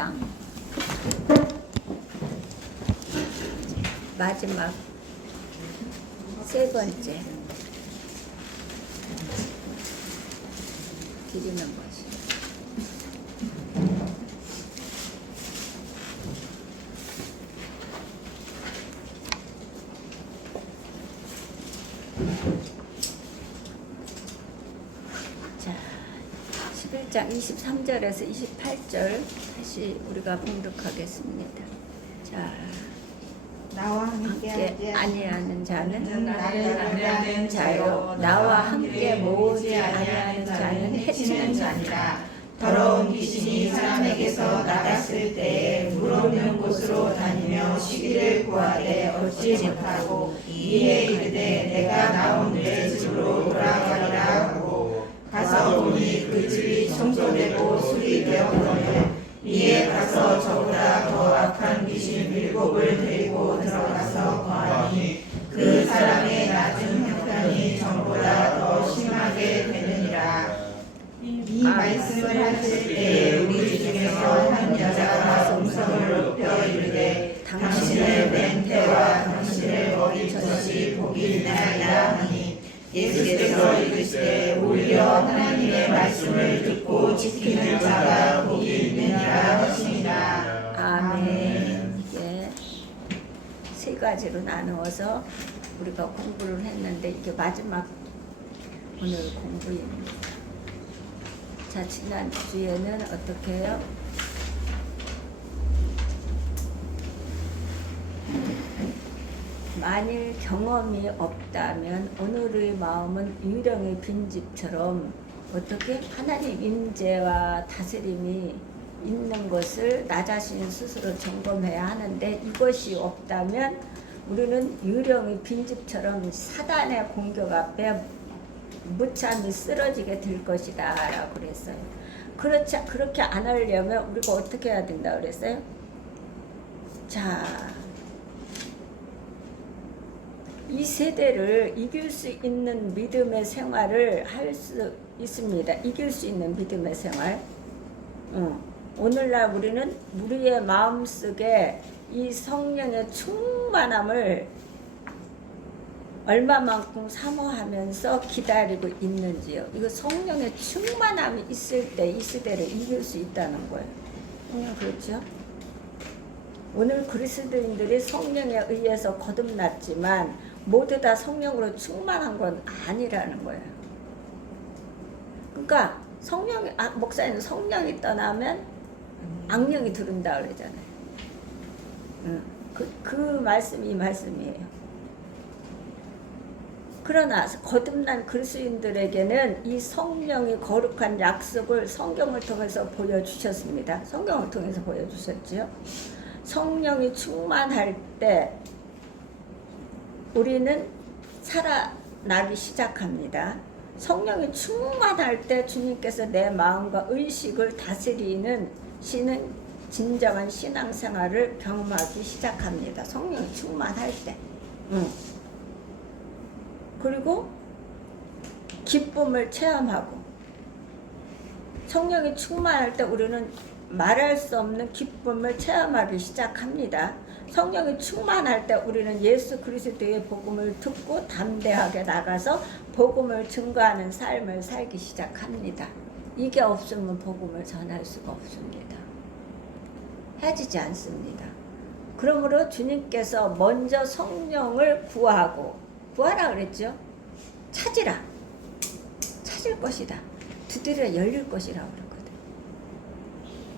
11장 마지막 세 번째 기리는 것이 자 11장 23절에서 28절 다시 우리가 봉독하겠습니다. 자 나와 함께 아니하는 자는 나를 안내하는 자요 나와 함께 모으지 아니하는 자는 해치는 자니라. 더러운 귀신이 사람에게서 나갔을 때에 물 없는 곳으로 다니며 쉬기를 구하되 얻지 못하고 이에 이르되 내가 나온 내 집으로 돌아가리라 하고 가서 보니 그 집이 청소되고 수리되었거늘 이에 가서 저보다 더 악한 귀신 7을 데리고 들어가서 거하니 그 사람의 낮은 형편이 전보다 더 심하게 되느니라. 이 말씀을 하실 때에 우리 중에서 한 여자가 음성을 높여 이르되 당신의 맹태와 당신의 머리젖이 복이 있나이다 하니 예수께서 이르시되 오히려 하나님의 말씀을 듣고 지키는 자가 복이 있느니라 하시니라. 아멘. 이게 세 가지로 나누어서 우리가 공부를 했는데 이게 마지막 오늘 공부입니다. 자, 지난 주에는 어떻게 해요? 만일 경험이 없다면 오늘의 마음은 유령의 빈집처럼 어떻게 하나님 임재와 다스림이 있는 것을 나 자신 스스로 점검해야 하는데 이것이 없다면 우리는 유령의 빈집처럼 사단의 공격 앞에 무참히 쓰러지게 될 것이다 라고 그랬어요. 그렇게 안 하려면 우리가 어떻게 해야 된다 그랬어요? 자, 이 세대를 이길 수 있는 믿음의 생활을 할 수 있습니다. 이길 수 있는 믿음의 생활. 오늘날 우리는 우리의 마음속에 이 성령의 충만함을 얼마만큼 사모하면서 기다리고 있는지요. 이거 성령의 충만함이 있을 때 이 시대를 이길 수 있다는 거예요. 그렇죠? 오늘 그리스도인들이 성령에 의해서 거듭났지만 모두 다 성령으로 충만한 건 아니라는 거예요. 그러니까 목사님 성령이 떠나면 악령이 들은다 그러잖아요. 그 말씀이 이 말씀이에요. 그러나 거듭난 그리스도인들에게는 이 성령이 거룩한 약속을 성경을 통해서 보여주셨습니다. 성경을 통해서 보여주셨지요. 성령이 충만할 때 우리는 살아나기 시작합니다. 성령이 충만할 때 주님께서 내 마음과 의식을 다스리는 진정한 신앙생활을 경험하기 시작합니다. 성령이 충만할 때. 그리고 기쁨을 체험하고 성령이 충만할 때 우리는 말할 수 없는 기쁨을 체험하기 시작합니다. 성령이 충만할 때 우리는 예수 그리스도의 복음을 듣고 담대하게 나가서 복음을 증거하는 삶을 살기 시작합니다. 이게 없으면 복음을 전할 수가 없습니다. 해지지 않습니다. 그러므로 주님께서 먼저 성령을 구하라 그랬죠. 찾으라. 찾을 것이다. 두드려 열릴 것이라고 그랬거든.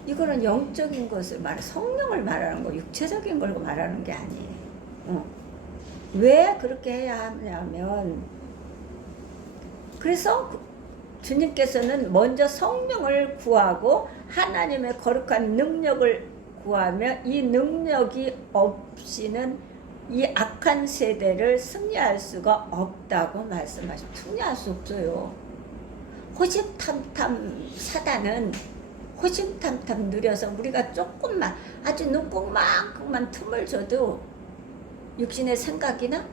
이거는 영적인 것을 성령을 말하는 거, 육체적인 걸 말하는 게 아니에요. 왜 그렇게 해야 하냐면 그래서 주님께서는 먼저 성령을 구하고 하나님의 거룩한 능력을 구하며 이 능력이 없이는 이 악한 세대를 승리할 수가 없다고 말씀하시고 승리할 수 없어요. 호심탐탐 사단은 호심탐탐 누려서 우리가 조금만 아주 눈곱만큼만 틈을 줘도 육신의 생각이나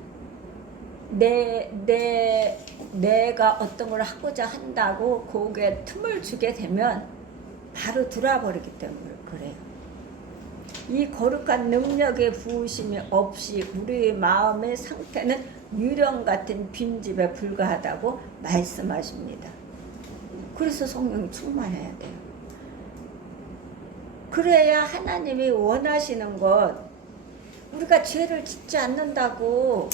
내가 어떤 걸 하고자 한다고 거기에 틈을 주게 되면 바로 들어와 버리기 때문에 그래요. 이 거룩한 능력의 부으심이 없이 우리의 마음의 상태는 유령 같은 빈집에 불과하다고 말씀하십니다. 그래서 성령이 충만해야 돼요. 그래야 하나님이 원하시는 것, 우리가 죄를 짓지 않는다고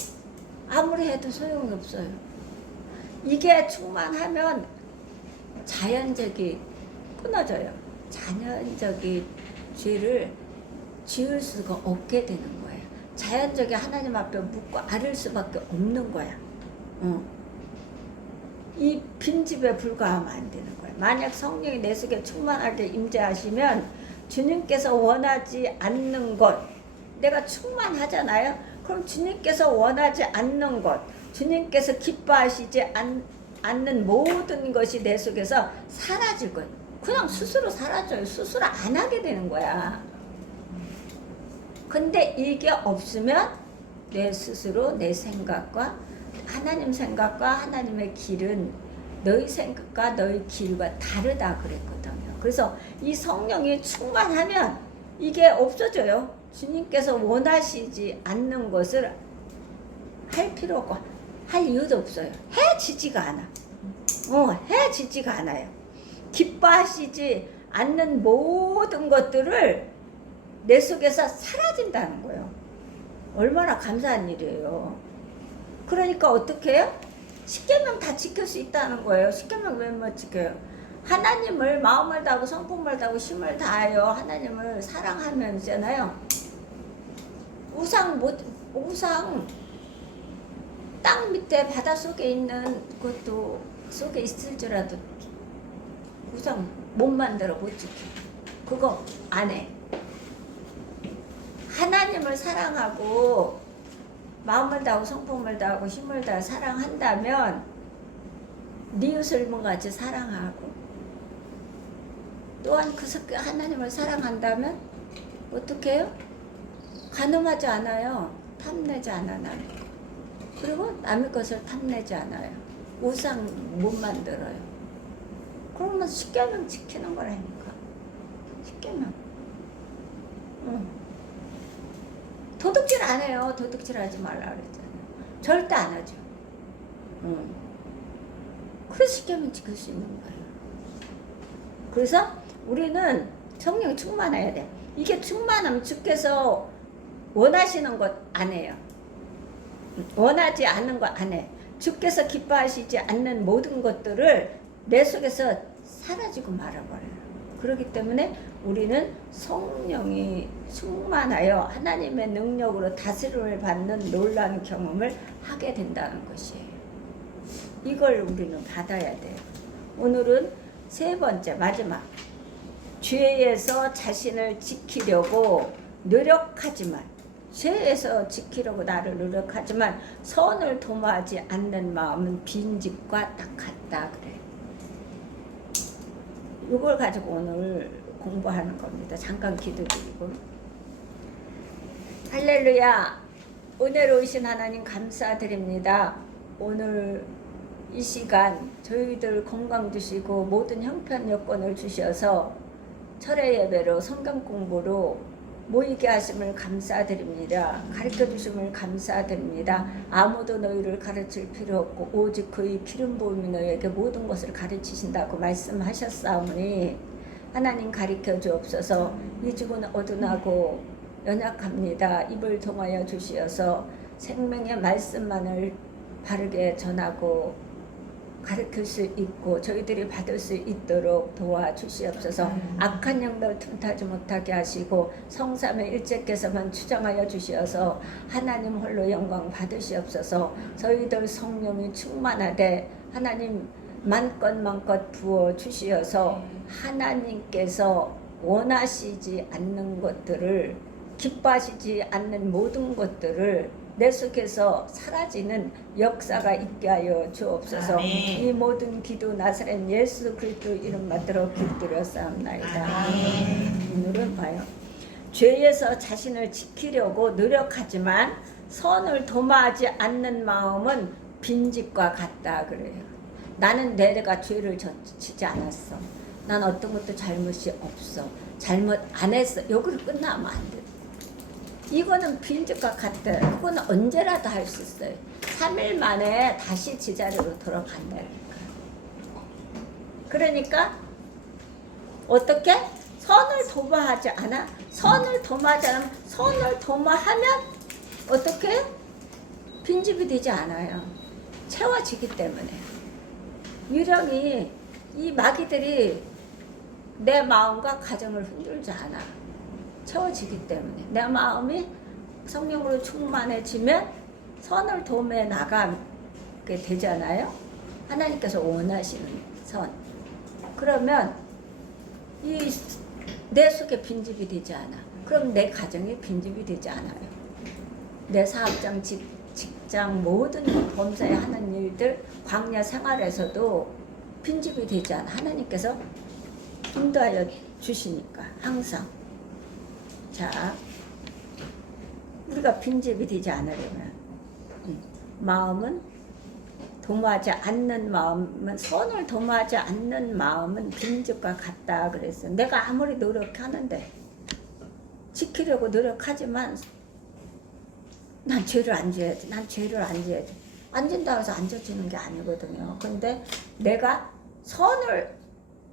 아무리 해도 소용이 없어요. 이게 충만하면 자연적이 끊어져요. 자연적인 죄를 지을 수가 없게 되는 거예요. 자연적이 하나님 앞에 묻고 앓을 수밖에 없는 거야. 이 빈집에 불과하면 안 되는 거예요. 만약 성령이 내 속에 충만하게 임재하시면 주님께서 원하지 않는 것, 내가 충만하잖아요. 그럼 주님께서 원하지 않는 것, 주님께서 기뻐하시지 않는 모든 것이 내 속에서 사라질 거예요. 그냥 스스로 사라져요. 스스로 안 하게 되는 거야. 근데 이게 없으면 내 스스로 내 생각과 하나님 생각과 하나님의 길은 너희 생각과 너희 길과 다르다 그랬거든요. 그래서 이 성령이 충만하면 이게 없어져요. 주님께서 원하시지 않는 것을 할 필요가, 할 이유도 없어요. 해지지가 않아. 해지지가 않아요. 기뻐하시지 않는 모든 것들을 내 속에서 사라진다는 거예요. 얼마나 감사한 일이에요. 그러니까 어떻게 해요? 십계명 다 지킬 수 있다는 거예요. 십계명 왜 못 지켜요? 하나님을 마음을 다하고 성품을 다하고 힘을 다하여 하나님을 사랑하면서잖아요. 우상 땅 밑에 바다 속에 있는 것도 속에 있을지라도 우상 못 만들어 못 지켜. 그거 안 해. 하나님을 사랑하고 마음을 다하고 성품을 다하고 힘을 다해 사랑한다면 네 이웃을 같이 사랑하고 또한 그 하나님을 사랑한다면 어떻게 해요? 간음하지 않아요. 탐내지 않아 남의 것. 그리고 남의 것을 탐내지 않아요. 우상 못 만들어요. 그러면 십계명 지키는 거라니까. 십계명. 도둑질 안 해요. 도둑질 하지 말라 그랬잖아요. 절대 안 하죠. 그래서 십계명 지킬 수 있는 거예요. 그래서 우리는 성령이 충만해야 돼. 이게 충만하면 주께서 원하시는 것 안 해요. 원하지 않는 것 안 해. 주께서 기뻐하시지 않는 모든 것들을 내 속에서 사라지고 말아버려요. 그렇기 때문에 우리는 성령이 충만하여 하나님의 능력으로 다스림을 받는 놀라운 경험을 하게 된다는 것이에요. 이걸 우리는 받아야 돼요. 오늘은 세 번째 마지막, 죄에서 자신을 지키려고 노력하지만, 죄에서 지키려고 나를 노력하지만 선을 도모하지 않는 마음은 빈집과 딱 같다 그래. 이걸 가지고 오늘 공부하는 겁니다. 잠깐 기도드리고. 할렐루야. 은혜로우신 하나님 감사드립니다. 오늘 이 시간 저희들 건강 주시고 모든 형편 여건을 주셔서 철회 예배로 성경 공부로 모이게 하심을 감사드립니다. 가르쳐 주심을 감사드립니다. 아무도 너희를 가르칠 필요 없고 오직 그의 기름 부음이 너희에게 모든 것을 가르치신다고 말씀하셨사오니 하나님 가르쳐 주옵소서. 이 죽은 어둔하고 연약합니다. 입을 통하여 주시어서 생명의 말씀만을 바르게 전하고 가르칠 수 있고 저희들이 받을 수 있도록 도와주시옵소서. 악한 영들 틈타지 못하게 하시고 성삼의 일제께서만 추정하여 주시어서 하나님 홀로 영광 받으시옵소서. 저희들 성령이 충만하되 하나님 만껏 부어 주시어서 하나님께서 원하시지 않는 것들을, 기뻐하시지 않는 모든 것들을 내 속에서 사라지는 역사가 있게 하여 주옵소서. 아멘. 이 모든 기도 나사렛 예수 그리스도 이름 받들어 기도드렸사옵나이다. 오늘은 봐요. 죄에서 자신을 지키려고 노력하지만 선을 도모하지 않는 마음은 빈집과 같다 그래요. 나는 내가 죄를 지지 않았어. 난 어떤 것도 잘못이 없어. 잘못 안 했어. 여기로 끝나면 안 돼. 이거는 빈집과 같대. 그건 언제라도 할 수 있어요. 3일 만에 다시 제자리로 돌아간다니까. 그러니까 어떻게? 선을 도모하지 않아? 선을 도모하지 않으면, 선을 도모하면 어떻게? 빈집이 되지 않아요. 채워지기 때문에. 유령이, 이 마귀들이 내 마음과 가정을 흔들지 않아. 채워지기 때문에. 내 마음이 성령으로 충만해지면 선을 도모해 나가게 되잖아요. 하나님께서 원하시는 선. 그러면 이 내 속에 빈집이 되지 않아. 그럼 내 가정에 빈집이 되지 않아요. 내 사업장, 직장, 모든 범사에 하는 일들, 광야 생활에서도 빈집이 되지 않아. 하나님께서 인도하여 주시니까 항상. 자, 우리가 빈집이 되지 않으려면 마음은 도모하지 않는 마음은, 선을 도모하지 않는 마음은 빈집과 같다 그랬어요. 내가 아무리 노력하는데, 지키려고 노력하지만 난 죄를 안 지어야지, 난 죄를 안 지어야지. 안 진다고 해서 안 져지는 게 아니거든요. 근데 내가 선을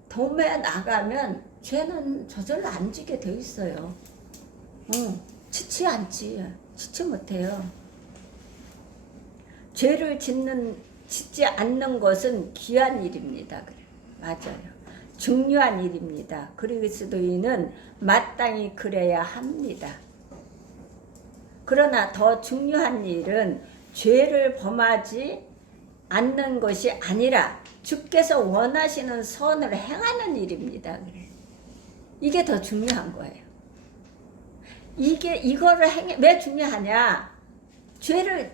도모해 나가면 죄는 저절로 안 지게 돼 있어요. 지치 않지. 지치 못해요. 죄를 짓지 않는 것은 귀한 일입니다. 그래. 맞아요. 중요한 일입니다. 그리스도인은 마땅히 그래야 합니다. 그러나 더 중요한 일은 죄를 범하지 않는 것이 아니라 주께서 원하시는 선을 행하는 일입니다. 그래. 이게 더 중요한 거예요. 이거를 왜 중요하냐? 죄를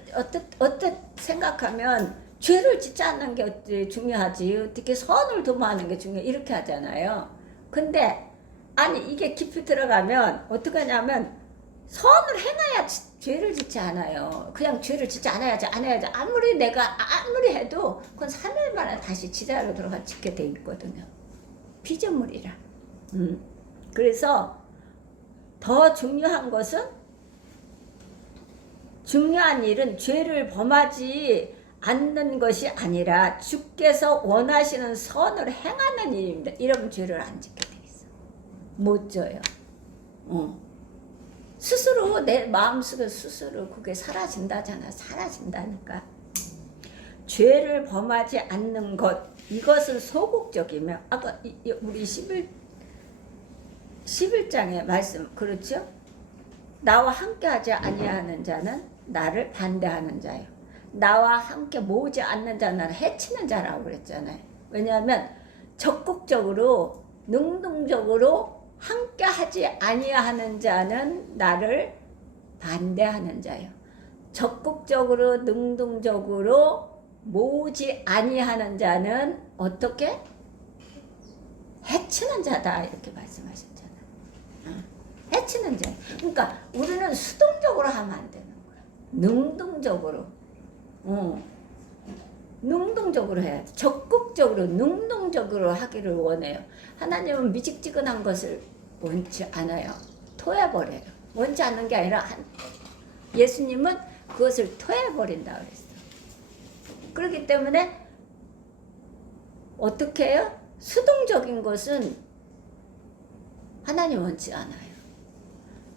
어떻게 생각하면 죄를 짓지 않는 게 어떻게 중요하지? 어떻게 선을 도모하는 게 중요해? 이렇게 하잖아요. 근데 아니 이게 깊이 들어가면 어떻게 하냐면 선을 행해야 죄를 짓지 않아요. 그냥 죄를 짓지 않아야지. 아무리 내가 아무리 해도 그건 3일 만에 다시 지자로 들어가 짓게 돼 있거든요. 피조물이라. 그래서 더 중요한 것은, 중요한 일은 죄를 범하지 않는 것이 아니라 주께서 원하시는 선을 행하는 일입니다. 이러면 죄를 안 짓게 돼 있어. 못 져요. 스스로 내 마음속에 스스로 그게 사라진다잖아. 사라진다니까. 죄를 범하지 않는 것, 이것은 소극적이며, 아까 우리 11장의 말씀, 그렇죠? 나와 함께하지 아니하는 자는 나를 반대하는 자요. 나와 함께 모으지 않는 자는 해치는 자라고 그랬잖아요. 왜냐하면 적극적으로 능동적으로 함께하지 아니하는 자는 나를 반대하는 자요. 적극적으로 능동적으로 모으지 아니하는 자는 어떻게? 해치는 자다 이렇게 말씀하셨잖아요. 해치는 자. 그러니까 우리는 수동적으로 하면 안 되는 거야. 능동적으로. 능동적으로 해야 돼. 적극적으로, 능동적으로 하기를 원해요. 하나님은 미직지근한 것을 원치 않아요. 토해버려요. 원치 않는 게 아니라 예수님은 그것을 토해버린다 그랬어요. 그렇기 때문에 어떻게 해요? 수동적인 것은 하나님 원치 않아요.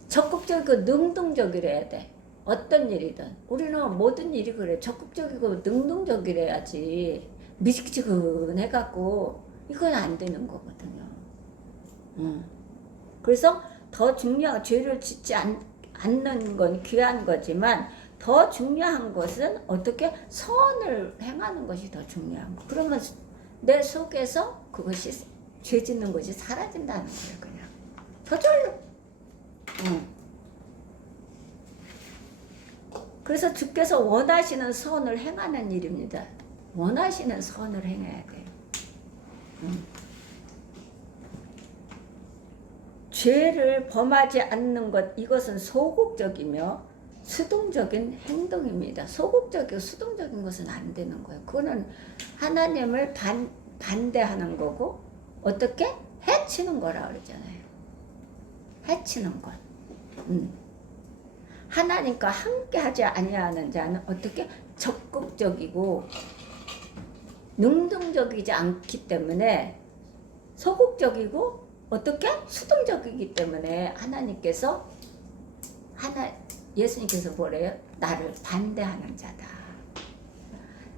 적극적이고 능동적이라 해야 돼. 어떤 일이든. 우리는 모든 일이 그래. 적극적이고 능동적이래야지. 미직지근해갖고 이건 안 되는 거거든요. 그래서 더 중요한, 죄를 짓지 않는 건 귀한 거지만 더 중요한 것은 어떻게 선을 행하는 것이 더 중요한 거. 그러면 내 속에서 그것이, 죄 짓는 것이 사라진다는 거예요. 그냥 저절로. 그래서 주께서 원하시는 선을 행하는 일입니다. 원하시는 선을 행해야 돼요. 죄를 범하지 않는 것, 이것은 소극적이며 수동적인 행동입니다. 소극적이고 수동적인 것은 안 되는 거예요. 그거는 하나님을 반대하는 거고, 어떻게? 해치는 거라 그러잖아요. 해치는 것. 하나님과 함께하지 아니하는 자는 어떻게 적극적이고 능동적이지 않기 때문에 소극적이고 어떻게 수동적이기 때문에 예수님께서 뭐래요? 나를 반대하는 자다.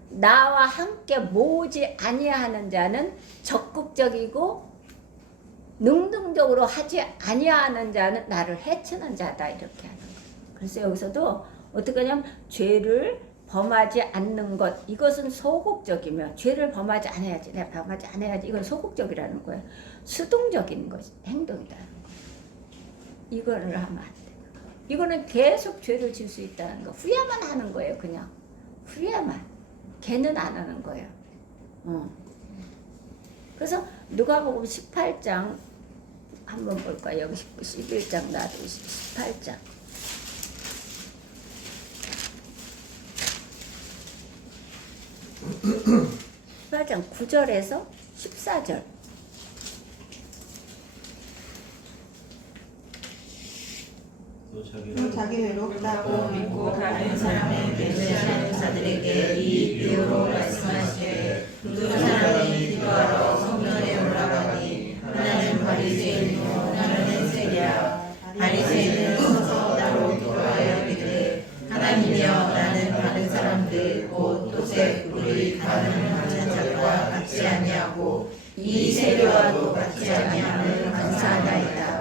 나와 함께 모으지 아니하는 자는 적극적이고 능동적으로 하지 아니하는 자는 나를 해치는 자다. 이렇게 하는 거예요. 그래서 여기서도 어떻게 하냐면 죄를 범하지 않는 것, 이것은 소극적이며 죄를 범하지 않아야지, 내가 범하지 않아야지, 이건 소극적이라는 거예요. 수동적인 것, 행동이라는 거예요. 이거를 하면 안 돼요. 이거는 계속 죄를 질 수 있다는 거. 후회만 하는 거예요. 그냥 후회만. 걔는 안 하는 거예요. 그래서 누가복음 18장 한번 볼까요? 여기 11장 놔두고 18장. 18장 9절에서 14절. 또 자기 외롭다고 믿고 다른 사람을 배제하는 자들에게 이 비유로 말씀하시되 두 사람이 기도하러 성전에 올라가니 하나는 바리새인이요 하나는 세리야. 바리새인은 서서 따로 기도하여 이르되 하나님이여 나는 다른 사람들 곧 토색 우리 가늠하는 자들과 같지 아니하고 이 세리와도 같지 아니함을 감사하나이다.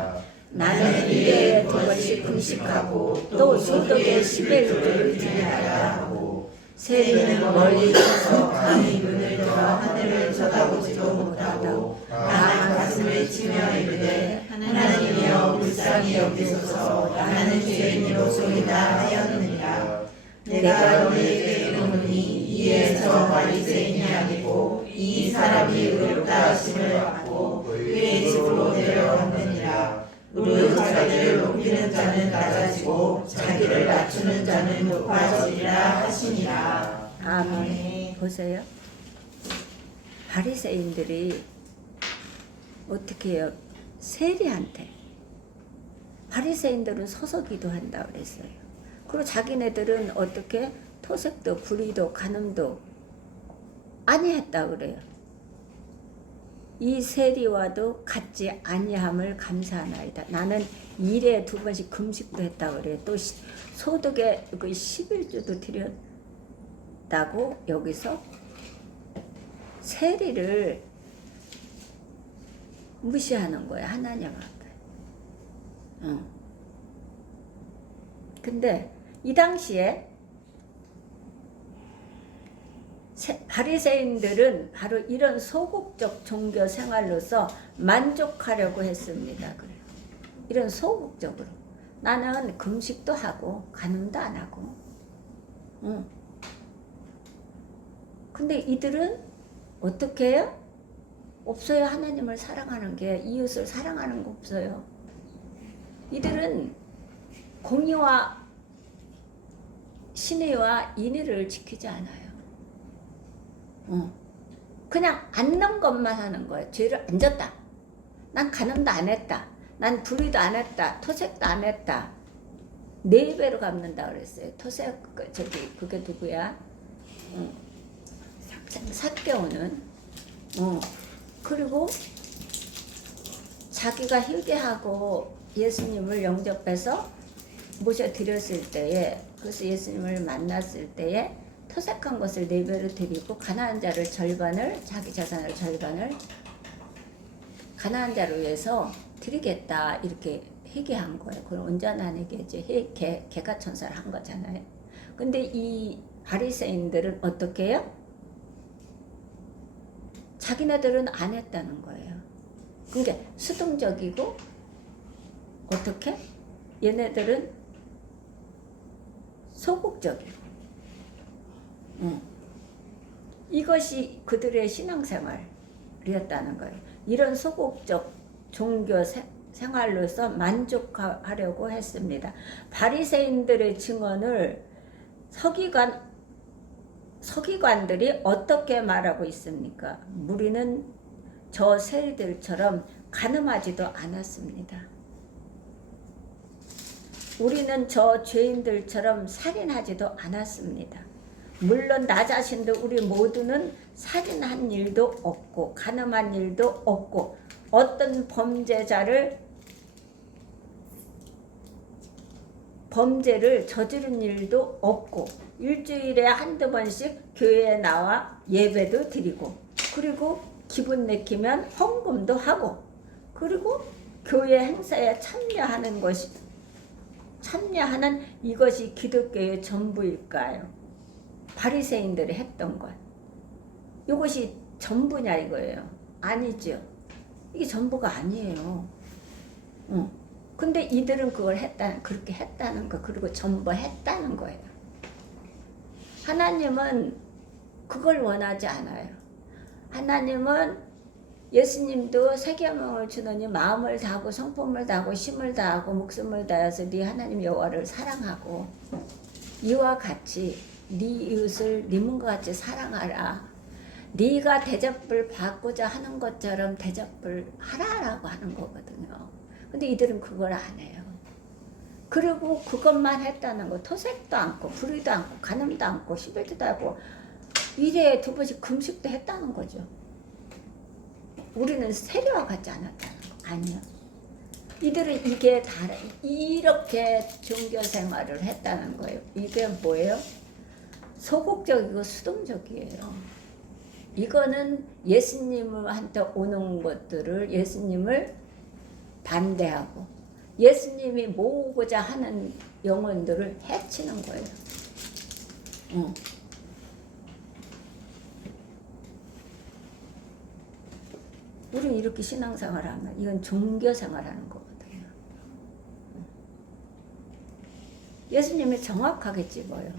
나는 일에 2번씩 금식하고 또 소득의 10의 1을 드리나이다 하고 세리는 멀리 서서 감히 눈을 들어 하늘을 쳐다보지도 못하고 다만 가슴을 치며 이르되 하나님이여 불쌍히 여기소서 나는 죄인이로소이다 하였느니라. 내가 너희에게 이르노니 이에서 바리새인이 아니고 이 사람이 의롭다 하심을 받고 그의 집으로 내려왔느니라. 무릇 자기를 높이는 자는 낮아지고 자기를 낮추는 자는 높아지리라 하시니라. 아멘. 보세요. 바리새인들이 어떻게 해요? 세리한테. 바리새인들은 서서 기도한다 그랬어요. 그리고 자기네들은 어떻게 토색도 불의도 간음도 아니했다 그래요. 이 세리와도 같지 아니함을 감사하나이다. 나는 일에 2번씩 금식도 했다 그래요. 또 소득의 그 11조도 드렸다고 여기서 세리를 무시하는 거예요. 하나님 앞에. 근데 이 당시에 바리새인들은 바로 이런 소극적 종교 생활로서 만족하려고 했습니다. 그래요. 이런 소극적으로 나는 금식도 하고 간음도 안 하고. 근데 이들은 어떻게 해요? 없어요. 하나님을 사랑하는 게, 이웃을 사랑하는 거 없어요. 이들은 공의와 신의와 인의를 지키지 않아요. 그냥 앉는 것만 하는 거예요. 죄를 안 졌다. 난 간음도 안 했다. 난 불의도 안 했다. 토색도 안 했다. 4배로 갚는다 그랬어요. 토색 그게 누구야? 삭개오는. 그리고 자기가 회개하고 예수님을 영접해서 모셔드렸을 때에, 그래서 예수님을 만났을 때에 토색한 것을 4배로 드리고 가난한 자를 절반을, 자기 재산을 절반을 가난한 자를 위해서 드리겠다 이렇게 회개한 거예요. 그럼 온전한에게 이제 개가천사를 한 거잖아요. 근데 이 바리새인들은 어떻게 해요? 자기네들은 안 했다는 거예요. 그러니까 수동적이고 어떻게? 얘네들은 소극적이고. 이것이 그들의 신앙생활이었다는 거예요. 이런 소극적 종교 생활로서 만족하려고 했습니다. 바리새인들의 증언을 서기관들이 어떻게 말하고 있습니까? 우리는 저 세리들처럼 간음하지도 않았습니다. 우리는 저 죄인들처럼 살인하지도 않았습니다. 물론 나 자신도 우리 모두는 살인한 일도 없고 간음한 일도 없고 어떤 범죄를 저지른 일도 없고 일주일에 한두 번씩 교회에 나와 예배도 드리고 그리고 기분 내키면 헌금도 하고 그리고 교회 행사에 참여하는 이것이 기독교의 전부일까요? 바리새인들이 했던 것. 이것이 전부냐 이거예요. 아니죠. 이게 전부가 아니에요. 근데 이들은 그렇게 했다는 거, 그리고 전부했다는 거예요. 하나님은 그걸 원하지 않아요. 하나님은 예수님도 세계명을 주느니 마음을 다하고 성품을 다하고 힘을 다하고 목숨을 다해서 네 하나님 여호와를 사랑하고 이와 같이 네 이웃을 네 몸과 같이 사랑하라. 네가 대접을 받고자 하는 것처럼 대접을 하라라고 하는 거거든요. 근데 이들은 그걸 안 해요. 그리고 그것만 했다는 거, 토색도 않고 불의도 않고 간음도 않고 11조도 하고 1회에 2번씩 금식도 했다는 거죠. 우리는 세례와 같지 않았다는 거 아니요. 이들은 이게 이렇게 종교 생활을 했다는 거예요. 이게 뭐예요? 소극적이고 수동적이에요. 이거는 예수님한테 오는 것들을 예수님을 반대하고 예수님이 모으고자 하는 영혼들을 해치는 거예요. 우리는 이렇게 신앙생활을 하면 이건 종교생활하는 거거든요. 예수님이 정확하게 집어요.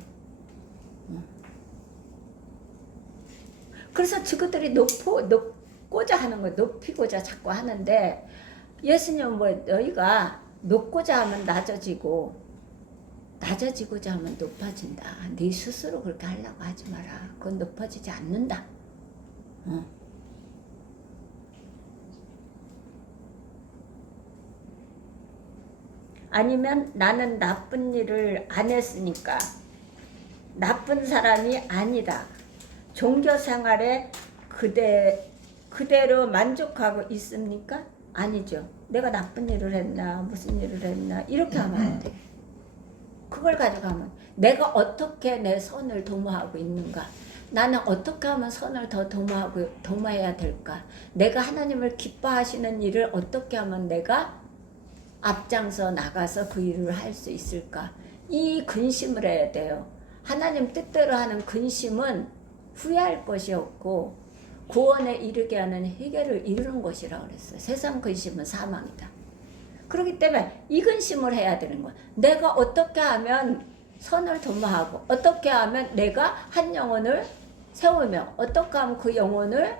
그래서 저것들이 높고자 하는 거예요. 높이고자 자꾸 하는데 예수님은 뭐 너희가 높고자 하면 낮아지고자 하면 높아진다. 네 스스로 그렇게 하려고 하지 마라. 그건 높아지지 않는다. 아니면 나는 나쁜 일을 안 했으니까 나쁜 사람이 아니다. 종교생활에 그대로 만족하고 있습니까? 아니죠. 내가 나쁜 일을 했나 무슨 일을 했나 이렇게 하면 안 돼. 그걸 가져가면 내가 어떻게 내 선을 도모하고 있는가, 나는 어떻게 하면 선을 더 도모해야 될까, 내가 하나님을 기뻐하시는 일을 어떻게 하면 내가 앞장서 나가서 그 일을 할 수 있을까, 이 근심을 해야 돼요. 하나님 뜻대로 하는 근심은 후회할 것이 없고 구원에 이르게 하는 해결을 이루는 것이라고 그랬어요. 세상 근심은 사망이다. 그렇기 때문에 이 근심을 해야 되는 거야. 내가 어떻게 하면 선을 도모하고 어떻게 하면 내가 한 영혼을 세우며 어떻게 하면 그 영혼을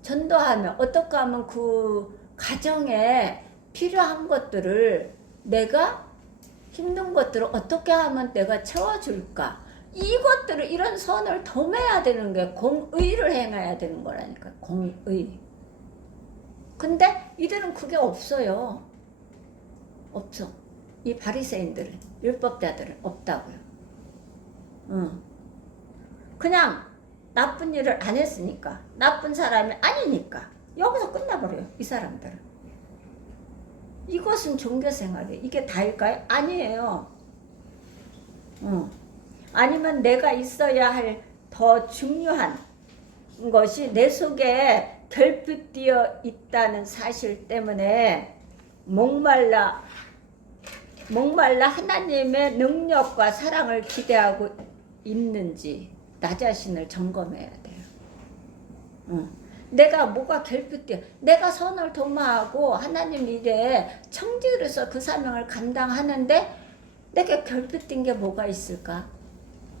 전도하며 어떻게 하면 그 가정에 필요한 것들을 내가 힘든 것들을 어떻게 하면 내가 채워줄까, 이것들을 이런 선을 도매야 되는 게 공의를 행해야 되는 거라니까. 공의. 근데 이들은 그게 없어요. 없어. 이 바리새인들은, 율법자들은 없다고요. 그냥 나쁜 일을 안 했으니까, 나쁜 사람이 아니니까 여기서 끝나버려요. 이 사람들은. 이것은 종교생활이에요. 이게 다일까요? 아니에요. 아니면 내가 있어야 할 더 중요한 것이 내 속에 결핍되어 있다는 사실 때문에 목말라 하나님의 능력과 사랑을 기대하고 있는지 나 자신을 점검해야 돼요. 내가 뭐가 결핍되어, 내가 선을 도모하고 하나님 일에 청지로서 그 사명을 감당하는데 내가 결핍된 게 뭐가 있을까?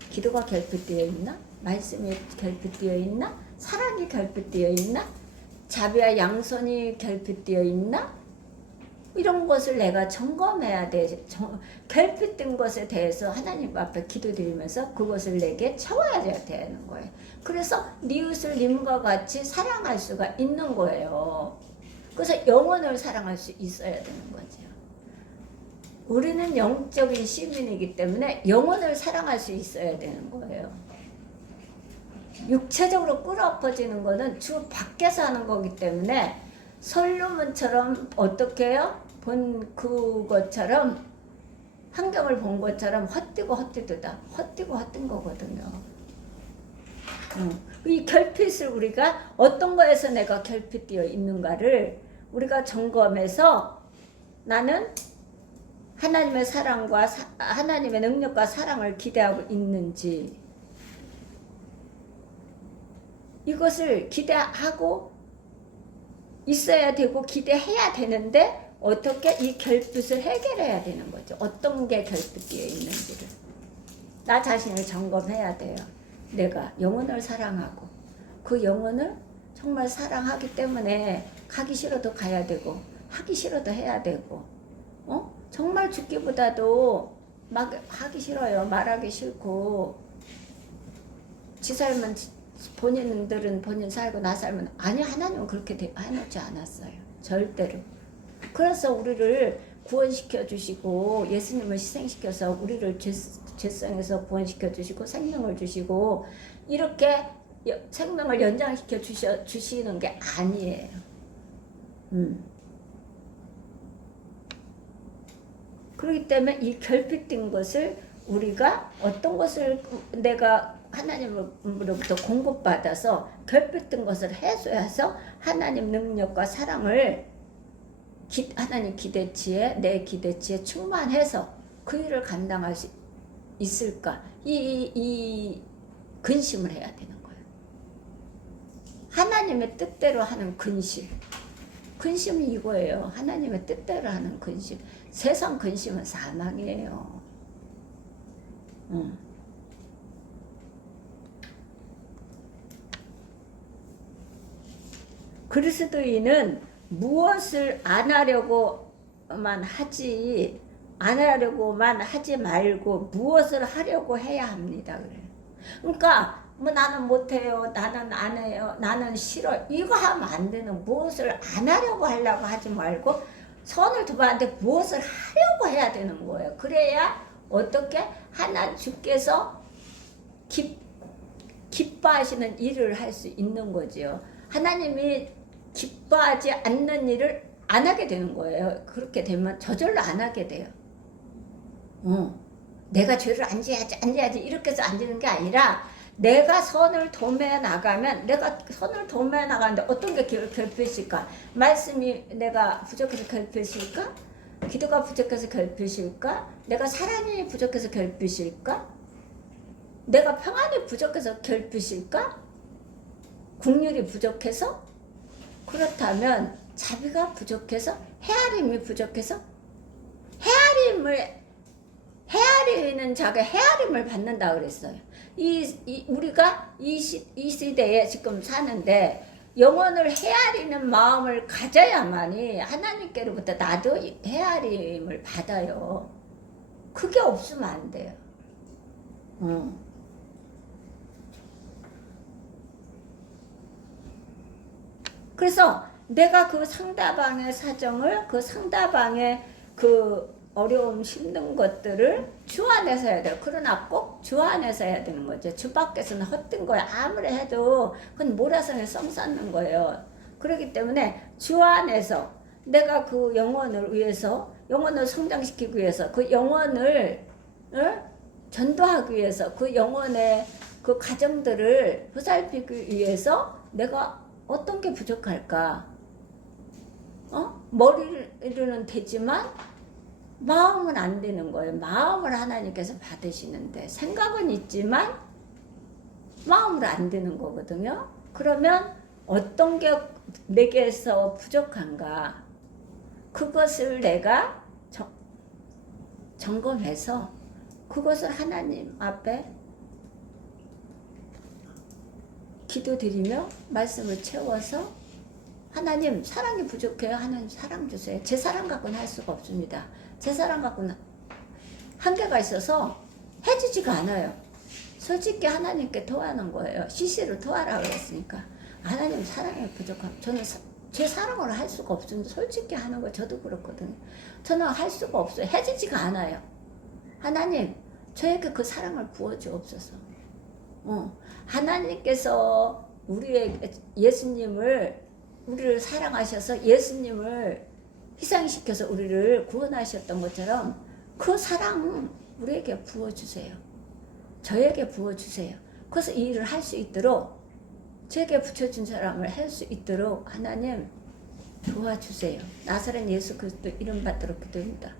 기도가 결핍되어 있나? 말씀이 결핍되어 있나? 사랑이 결핍되어 있나? 자비와 양선이 결핍되어 있나? 이런 것을 내가 점검해야 돼. 결핍된 것에 대해서 하나님 앞에 기도드리면서 그것을 내게 채워야 되는 거예요. 그래서 네 이웃을 네 몸과 같이 사랑할 수가 있는 거예요. 그래서 영혼을 사랑할 수 있어야 되는 거죠. 우리는 영적인 시민이기 때문에 영혼을 사랑할 수 있어야 되는 거예요. 육체적으로 끌어엎어지는 거는 주 밖에서 하는 거기 때문에 솔로몬처럼 어떻게 해요? 본 그것처럼 환경을 본 것처럼 헛되고 헛되다. 헛되고 헛된 거거든요. 이 결핍을 우리가 어떤 거에서 내가 결핍되어 있는가를 우리가 점검해서 나는 하나님의 사랑과 하나님의 능력과 사랑을 기대하고 있는지 이것을 기대하고 있어야 되고 기대해야 되는데 어떻게 이 결핍을 해결해야 되는 거죠. 어떤 게 결핍되어 있는지를 나 자신을 점검해야 돼요. 내가 영혼을 사랑하고 그 영혼을 정말 사랑하기 때문에 가기 싫어도 가야 되고 하기 싫어도 해야 되고 정말 죽기보다도 막 하기 싫어요. 말하기 싫고 지 살면 본인들은 본인 살고 나 살면 아니 하나님은 그렇게 해놓지 않았어요. 절대로. 그래서 우리를 구원시켜 주시고 예수님을 희생시켜서 우리를 죄성에서 구원시켜 주시고 생명을 주시고 이렇게 생명을 연장시켜 주시는 게 아니에요. 그렇기 때문에 이 결핍된 것을 우리가 어떤 것을 내가 하나님으로부터 공급받아서 결핍된 것을 해소해서 하나님 능력과 사랑을 하나님 기대치에 내 기대치에 충만해서 그 일을 감당할 수 있을까? 이 근심을 해야 되는 거예요. 하나님의 뜻대로 하는 근심. 근심이 이거예요. 하나님의 뜻대로 하는 근심. 세상 근심은 사망이에요. 그리스도인은 무엇을 안 하려고만 하지 말고 무엇을 하려고 해야 합니다. 그래. 그러니까 뭐 나는 못해요, 나는 안 해요, 나는 싫어 이거 하면 안 되는 무엇을 안 하려고 하지 말고 선을 두바한테 무엇을 하려고 해야 되는 거예요. 그래야 어떻게 주께서 기뻐하시는 일을 할 수 있는 거죠. 하나님이 기뻐하지 않는 일을 안 하게 되는 거예요. 그렇게 되면 저절로 안 하게 돼요. 내가 죄를 안 지어야지 이렇게 해서 안 지는 게 아니라 내가 선을 도매 나가면 내가 선을 도매 나가는데 어떤 게 결핍일까? 말씀이 내가 부족해서 결핍일까? 기도가 부족해서 결핍일까? 내가 사랑이 부족해서 결핍일까? 내가 평안이 부족해서 결핍일까? 국률이 부족해서? 그렇다면 자비가 부족해서 헤아림이 부족해서 헤아리는 자가 헤아림을 받는다 그랬어요. 우리가 이 시대에 지금 사는데 영혼을 헤아리는 마음을 가져야만이 하나님께로부터 나도 헤아림을 받아요. 그게 없으면 안 돼요. 그래서 내가 그 상대방의 사정을 상대방의 어려움 힘든 것들을 주 안에서 해야 돼요. 그러나 꼭 주 안에서 해야 되는 거죠. 주 밖에서는 헛된 거야. 아무리 해도 그건 모라성에 썽 쌓는 거예요. 그렇기 때문에 주 안에서 내가 그 영혼을 위해서 영혼을 성장시키기 위해서 그 영혼을 전도하기 위해서 그 영혼의 그 가정들을 보살피기 위해서 내가 어떤 게 부족할까? 머리로는 되지만 마음은 안 되는 거예요. 마음을 하나님께서 받으시는데 생각은 있지만 마음으로 안 되는 거거든요. 그러면 어떤 게 내게서 부족한가? 그것을 내가 점검해서 그것을 하나님 앞에 기도드리며 말씀을 채워서 하나님 사랑이 부족해요. 하나님 사랑 주세요. 제 사랑 갖고는 할 수가 없습니다. 제 사랑 갖고는 한계가 있어서 해주지가 않아요. 솔직히 하나님께 토하는 거예요. CC로 토하라고 했으니까 하나님 사랑이 부족하고 저는 제 사랑을 할 수가 없습니다. 솔직히 하는 거 저도 그렇거든요. 저는 할 수가 없어요. 해지지가 않아요. 하나님, 저에게 그 사랑을 부어주옵소서. 하나님께서 우리를 사랑하셔서 예수님을 희생시켜서 우리를 구원하셨던 것처럼 그 사랑 우리에게 부어주세요. 저에게 부어주세요. 그래서 이 일을 할 수 있도록 제게 붙여준 사람을 할 수 있도록 하나님 도와주세요. 나사렛 예수 그리스도 이름 받도록 기도합니다.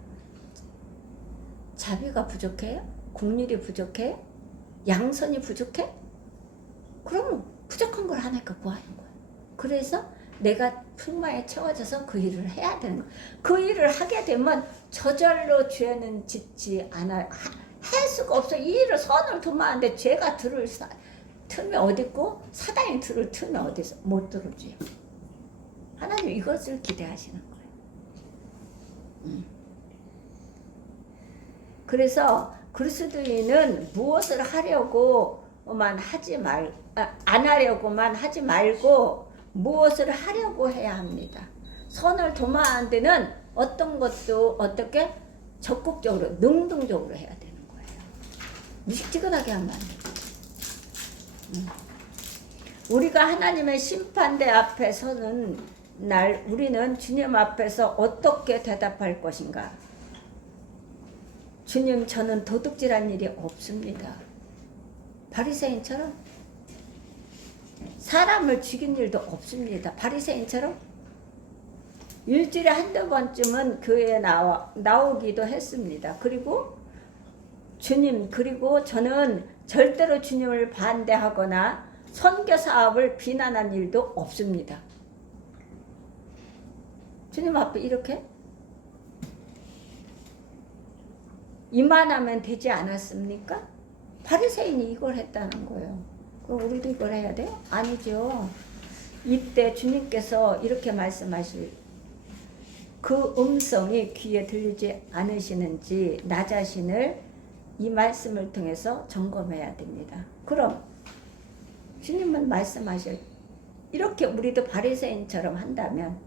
자비가 부족해요? 국률이 부족해요? 양선이 부족해? 그럼 부족한 걸 하나님께 구하는 거예요. 그래서 내가 풍만에 채워져서 그 일을 해야 되는 거예요. 그 일을 하게 되면 저절로 죄는 짓지 않아요. 할 수가 없어. 이 일을 선을 두면 안 돼. 죄가 들을 틈이 어디 있고 사단이 들을 틈이 어디 있어. 못 들어줘요. 하나님 이것을 기대하시는 거예요. 그래서 그리스도인은 무엇을 하려고만 안 하려고만 하지 말고 무엇을 하려고 해야 합니다. 선을 도만 안 되는 어떤 것도 어떻게 적극적으로 능동적으로 해야 되는 거예요. 미식지근하게 하면 안 돼요. 우리가 하나님의 심판대 앞에 서는 날 우리는 주님 앞에서 어떻게 대답할 것인가? 주님, 저는 도둑질한 일이 없습니다. 바리새인처럼 사람을 죽인 일도 없습니다. 바리새인처럼 일주일에 한두 번쯤은 교회에 나오기도 했습니다. 그리고 주님, 그리고 저는 절대로 주님을 반대하거나 선교 사업을 비난한 일도 없습니다. 주님 앞에 이렇게 이만하면 되지 않았습니까? 바리새인이 이걸 했다는 거예요. 그럼 우리도 이걸 해야 돼요? 아니죠. 이때 주님께서 이렇게 말씀하실 그 음성이 귀에 들리지 않으시는지 나 자신을 이 말씀을 통해서 점검해야 됩니다. 그럼 주님은 말씀하실 이렇게 우리도 바리새인처럼 한다면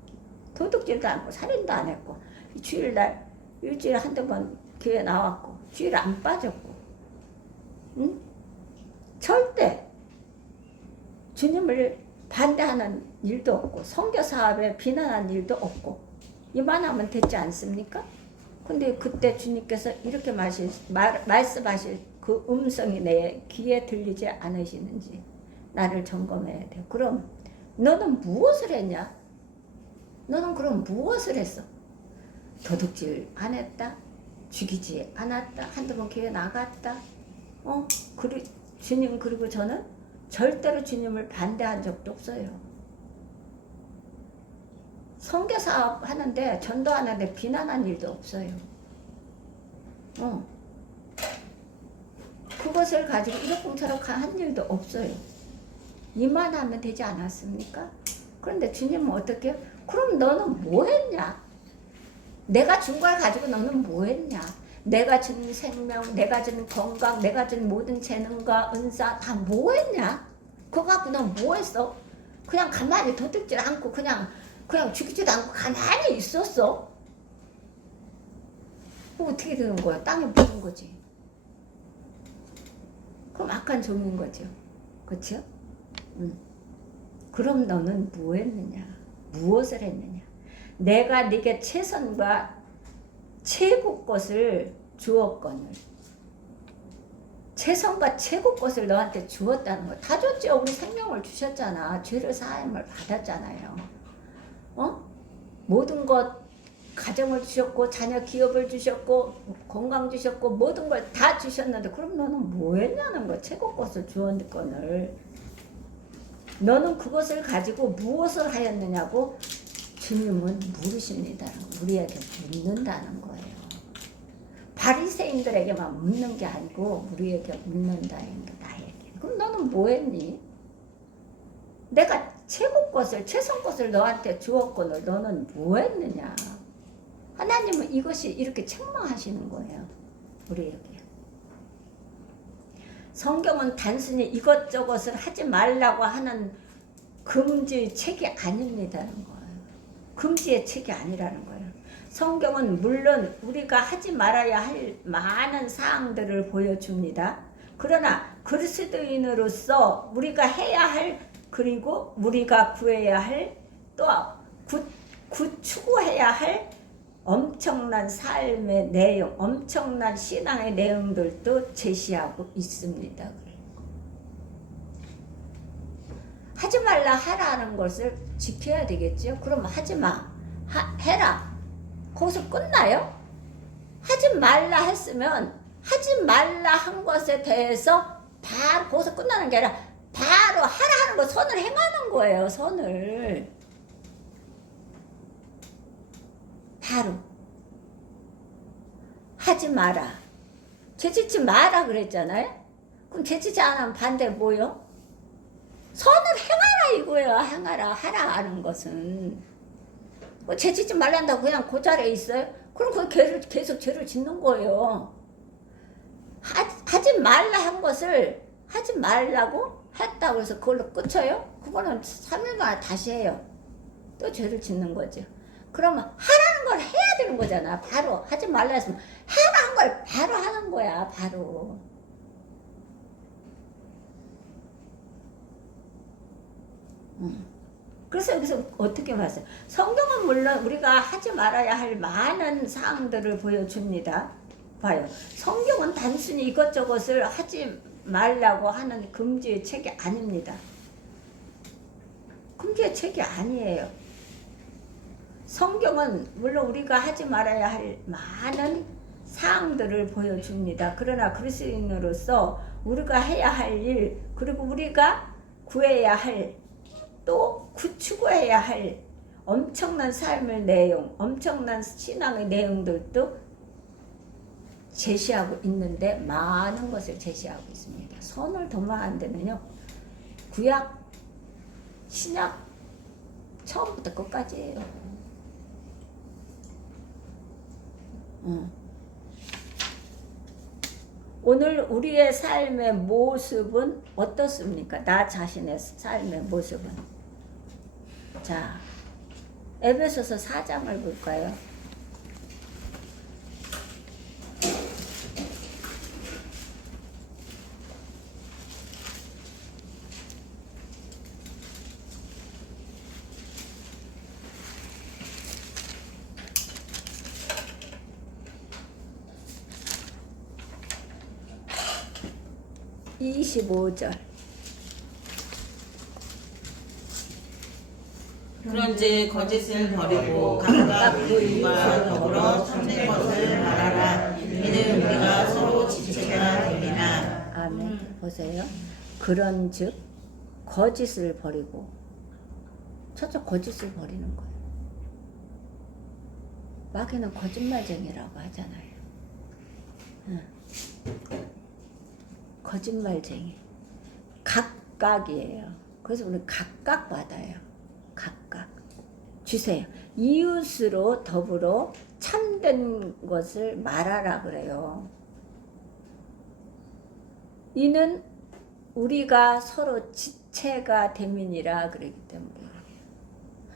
도둑질도 안 하고 살인도 안 했고 주일날 일주일에 한두 번 교회 나왔고 주일 안 빠졌고 응? 절대 주님을 반대하는 일도 없고 선교 사업에 비난하는 일도 없고 이만하면 됐지 않습니까? 근데 그때 주님께서 이렇게 말씀하실 그 음성이 내 귀에 들리지 않으시는지 나를 점검해야 돼요. 그럼 너는 무엇을 했냐? 너는 그럼 무엇을 했어? 도둑질 안 했다? 죽이지 않았다? 한두 번 교회 나갔다? 주님 그리고 저는 절대로 주님을 반대한 적도 없어요. 선교 사업 하는데 전도하는데 비난한 일도 없어요. 그것을 가지고 이러쿵저러쿵 한 일도 없어요. 이만하면 되지 않았습니까? 그런데 주님은 어떻게 해요? 그럼 너는 뭐 했냐? 내가 준 걸 가지고 너는 뭐 했냐? 내가 준 생명, 내가 준 건강, 내가 준 모든 재능과 은사 다 뭐 했냐? 그거 갖고 넌 뭐 했어? 그냥 가만히 도둑질 않고 그냥 죽이지도 않고 가만히 있었어? 어떻게 되는 거야? 땅에 묻은 거지. 그럼 악한 종인 거죠. 그렇죠? 그럼 너는 뭐 했느냐? 무엇을 했느냐? 내가 네게 최선과 최고 것을 주었거늘. 최선과 최고 것을 너한테 주었다는 거. 다 줬죠. 우리 생명을 주셨잖아. 죄를 사함을 받았잖아요. 모든 것 가정을 주셨고 자녀 기업을 주셨고 건강 주셨고 모든 걸 다 주셨는데 그럼 너는 뭐 했냐는 거야. 최고 것을 주었거늘. 너는 그것을 가지고 무엇을 하였느냐고 주님은 물으십니다. 우리에게 묻는다는 거예요. 바리새인들에게만 묻는 게 아니고 우리에게 묻는다는 게 나에게. 그럼 너는 뭐 했니? 내가 최고 것을 최선 것을 너한테 주었거늘 너는 뭐 했느냐? 하나님은 이것이 이렇게 책망하시는 거예요. 우리에게. 성경은 단순히 이것저것을 하지 말라고 하는 금지 책이 아닙니다는 거예요. 금지의 책이 아니라는 거예요. 성경은 물론 우리가 하지 말아야 할 많은 사항들을 보여줍니다. 그러나 그리스도인으로서 우리가 해야 할, 그리고 우리가 구해야 할, 또 추구해야 할 엄청난 삶의 내용, 엄청난 신앙의 내용들도 제시하고 있습니다. 하지 말라 하라는 것을 지켜야 되겠죠. 그럼 하지 마, 해라. 거기서 끝나요? 하지 말라 했으면 하지 말라 한 것에 대해서 바로 거기서 끝나는 게 아니라 바로 하라 하는 거, 선을 행하는 거예요. 선을 바로 하지 마라, 죄짓지 마라 그랬잖아요. 그럼 죄짓지 않으면 반대 뭐요? 선을 행하라 이거예요. 행하라, 하라 하는 것은 뭐 죄짓지 말란다고 그냥 그 자리에 있어요? 그럼 그 계속 죄를 짓는 거예요. 하지 말라 한 것을 하지 말라고 했다고 해서 그걸로 끝쳐요? 그거는 3일 만에 다시 해요. 또 죄를 짓는 거죠. 그러면 하라는 걸 해야 되는 거잖아. 바로 하지 말라 했으면 하라 한 걸 바로 하는 거야. 바로. 그래서 여기서 어떻게 봤어요? 성경은 물론 우리가 하지 말아야 할 많은 사항들을 보여줍니다. 봐요. 성경은 단순히 이것저것을 하지 말라고 하는 금지의 책이 아닙니다. 금지의 책이 아니에요. 성경은 물론 우리가 하지 말아야 할 많은 사항들을 보여줍니다. 그러나 그리스도인으로서 우리가 해야 할 일, 그리고 우리가 구해야 할, 또 추구해야 할 엄청난 삶의 내용, 엄청난 신앙의 내용들도 제시하고 있는데, 많은 것을 제시하고 있습니다. 선을 도모하는 데는요, 구약, 신약 처음부터 끝까지예요. 오늘 우리의 삶의 모습은 어떻습니까? 나 자신의 삶의 모습은. 자, 에베소서 4장을 볼까요? 이 25절. 그런즉 거짓을 버리고 각각 그 이웃과 더불어 참된 것을 말하라. 이는 우리가 서로 지체가 됨이나. 아멘. 보세요. 그런즉 거짓을 버리고, 저쪽 거짓을 버리는 거예요. 마귀는 거짓말쟁이라고 하잖아요. 거짓말쟁이. 각각이에요. 그래서 우리 각각 받아요. 각각. 주세요. 이웃으로 더불어 참된 것을 말하라 그래요. 이는 우리가 서로 지체가 됨이니라 그러기 때문에.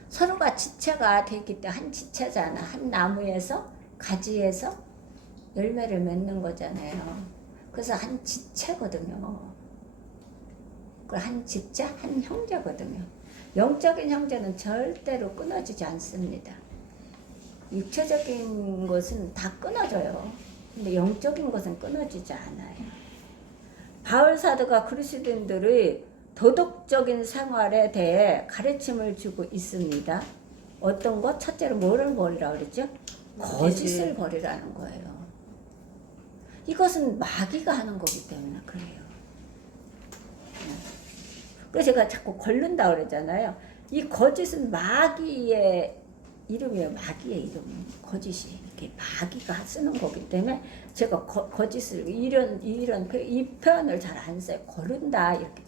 서로가 지체가 되기 때문에, 한 지체잖아. 한 나무에서, 가지에서 열매를 맺는 거잖아요. 그래서 한 지체거든요. 한 지체, 한 형제거든요. 영적인 형제는 절대로 끊어지지 않습니다. 육체적인 것은 다 끊어져요. 근데 영적인 것은 끊어지지 않아요. 바울 사도가 그리스도인들의 도덕적인 생활에 대해 가르침을 주고 있습니다. 어떤 것? 첫째로 뭐를 버리라고 그랬죠? 거짓을 버리라는 거예요. 이것은 마귀가 하는 거기 때문에 그래요. 그래서 제가 자꾸 걸른다 그러잖아요. 이 거짓은 마귀의 이름이에요. 마귀의 이름. 거짓이 이렇게 마귀가 쓰는 거기 때문에 제가 거짓을 이 표현을 잘 안 써요. 거른다 이렇게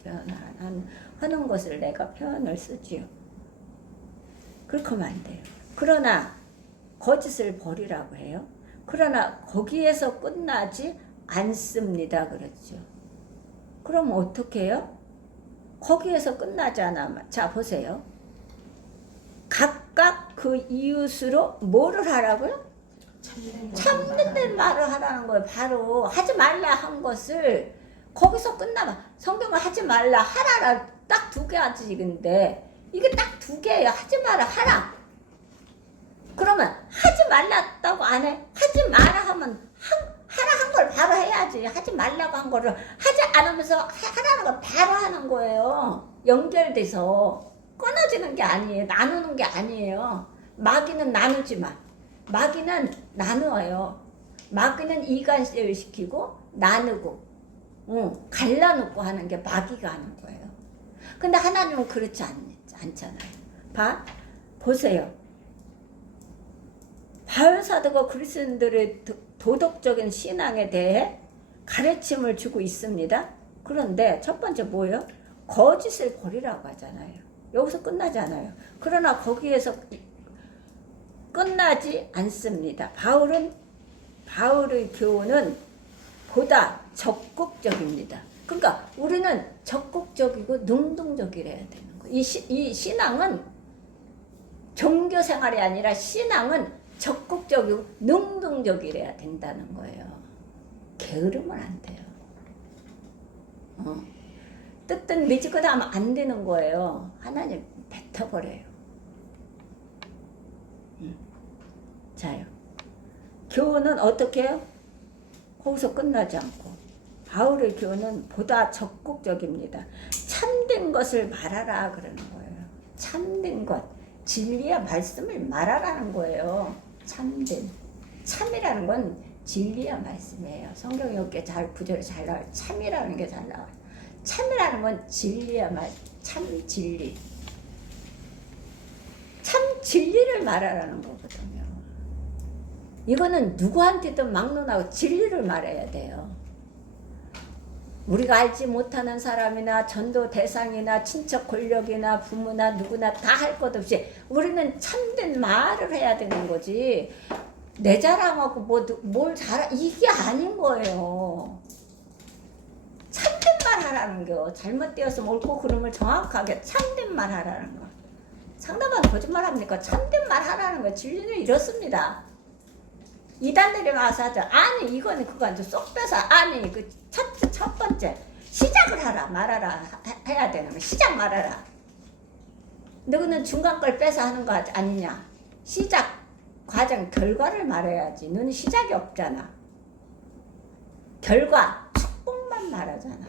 하는 것을 내가 표현을 쓰지요. 그렇게 하면 안 돼요. 그러나 거짓을 버리라고 해요. 그러나 거기에서 끝나지 않습니다. 그렇죠. 그럼 어떻게 해요? 거기에서 끝나지 않아. 자, 보세요. 각각 그 이웃으로 뭐를 하라고요? 참된 말을 하라는 거예요. 바로 하지 말라 한 것을 거기서 끝나면 성경은 하지 말라 하라라 딱 두 개 아직인데 이게 딱 두 개예요. 하지 마라 하라. 그러면 하지 말랐다고 안 해? 하지 마라 하면 하라 한 걸 바로 해야지. 하지 말라고 한 거를 하지 않으면서 하라는 걸 바로 하는 거예요. 연결돼서 끊어지는 게 아니에요. 나누는 게 아니에요. 마귀는 나누지만 마귀는 나누어요. 마귀는 이간질 시키고 나누고 갈라놓고 하는 게 마귀가 하는 거예요. 근데 하나님은 그렇지 않잖아요. 보세요. 바울 사도가 그리스도인들의 도덕적인 신앙에 대해 가르침을 주고 있습니다. 그런데 첫 번째 뭐예요? 거짓을 버리라고 하잖아요. 여기서 끝나지 않아요. 그러나 거기에서 끝나지 않습니다. 바울의 교훈은 보다 적극적입니다. 그러니까 우리는 적극적이고 능동적이래야 되는 거예요. 이 신앙은 종교 생활이 아니라 신앙은 적극적이고 능동적이래야 된다는 거예요. 게으르면 안 돼요. 뜻은 미지근하 하면 안 되는 거예요. 하나님 뱉어버려요. 자요. 교훈은 어떻게 해요? 거기서 끝나지 않고 바울의 교훈은 보다 적극적입니다. 참된 것을 말하라 그러는 거예요. 참된 것, 진리의 말씀을 말하라는 거예요. 참이라는 건 진리의 말씀이에요. 성경에 이렇게 구절이 잘 나와요. 참이라는 게 잘 나와요. 참이라는 건 진리의 말, 참 진리. 참 진리를 말하라는 거거든요. 이거는 누구한테도 막론하고 진리를 말해야 돼요. 우리가 알지 못하는 사람이나 전도 대상이나 친척 권력이나 부모나 누구나 다 할 것 없이 우리는 참된 말을 해야 되는 거지. 내 자랑하고 뭘 잘하 이게 아닌 거예요. 참된 말 하라는 거. 잘못되었으면 옳고 그름을 정확하게 참된 말 하라는 거. 상담은 거짓말 합니까? 참된 말 하라는 거. 진리는 이렇습니다. 이단들이 와서 하죠. 아니 이거는 그거 아니죠. 쏙 빼서 아니 그 첫 번째 시작을 하라 말하라 해야 되는 거. 시작 말하라. 너는 중간 걸 빼서 하는 거 아니냐. 시작 과정 결과를 말해야지. 너는 시작이 없잖아. 결과 축복만 말하잖아.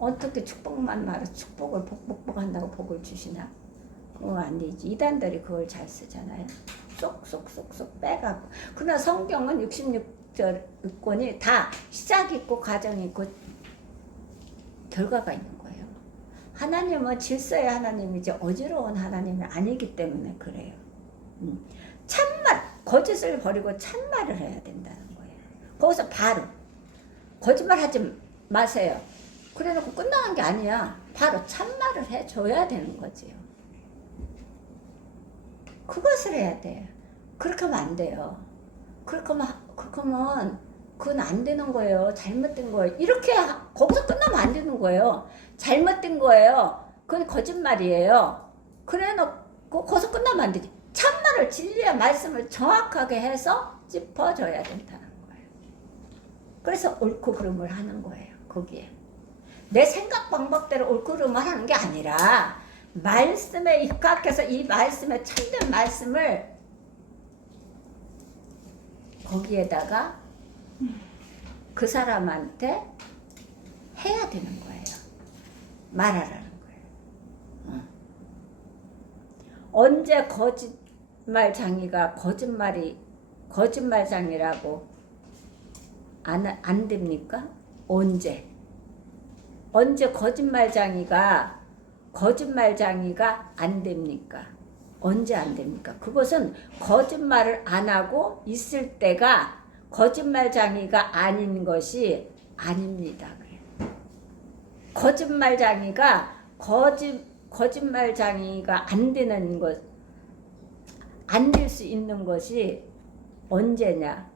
어떻게 축복만 말해? 축복을 복한다고 복을 주시나? 안 되지. 이단들이 그걸 잘 쓰잖아요. 쏙쏙쏙쏙 빼갖고. 그러나 성경은 66권이 다 시작이 있고 과정이 있고 결과가 있는 거예요. 하나님은 질서의 하나님이지 어지러운 하나님이 아니기 때문에 그래요. 참말, 거짓을 버리고 참말을 해야 된다는 거예요. 거기서 바로 거짓말 하지 마세요. 그래놓고 끝나는 게 아니야. 바로 참말을 해줘야 되는 거지요. 그것을 해야 돼. 그렇게 하면 안 돼요. 그렇게 하면 그건 안 되는 거예요. 잘못된 거예요. 이렇게 거기서 끝나면 안 되는 거예요. 잘못된 거예요. 그건 거짓말이에요. 그래놓고 거기서 끝나면 안 되지. 참말을 진리의 말씀을 정확하게 해서 짚어줘야 된다는 거예요. 그래서 옳고 그름을 하는 거예요. 거기에. 내 생각 방법대로 옳고 그름을 하는 게 아니라 말씀에 입각해서 이 말씀에 참된 말씀을 거기에다가 그 사람한테 해야 되는 거예요. 말하라는 거예요. 언제 거짓말장이가 거짓말장이라고 안 됩니까? 언제 거짓말장이가 안 됩니까? 언제 안 됩니까? 그것은 거짓말을 안 하고 있을 때가 거짓말장이가 아닌 것이 아닙니다. 거짓말장이가 안 되는 것, 안 될 수 있는 것이 언제냐?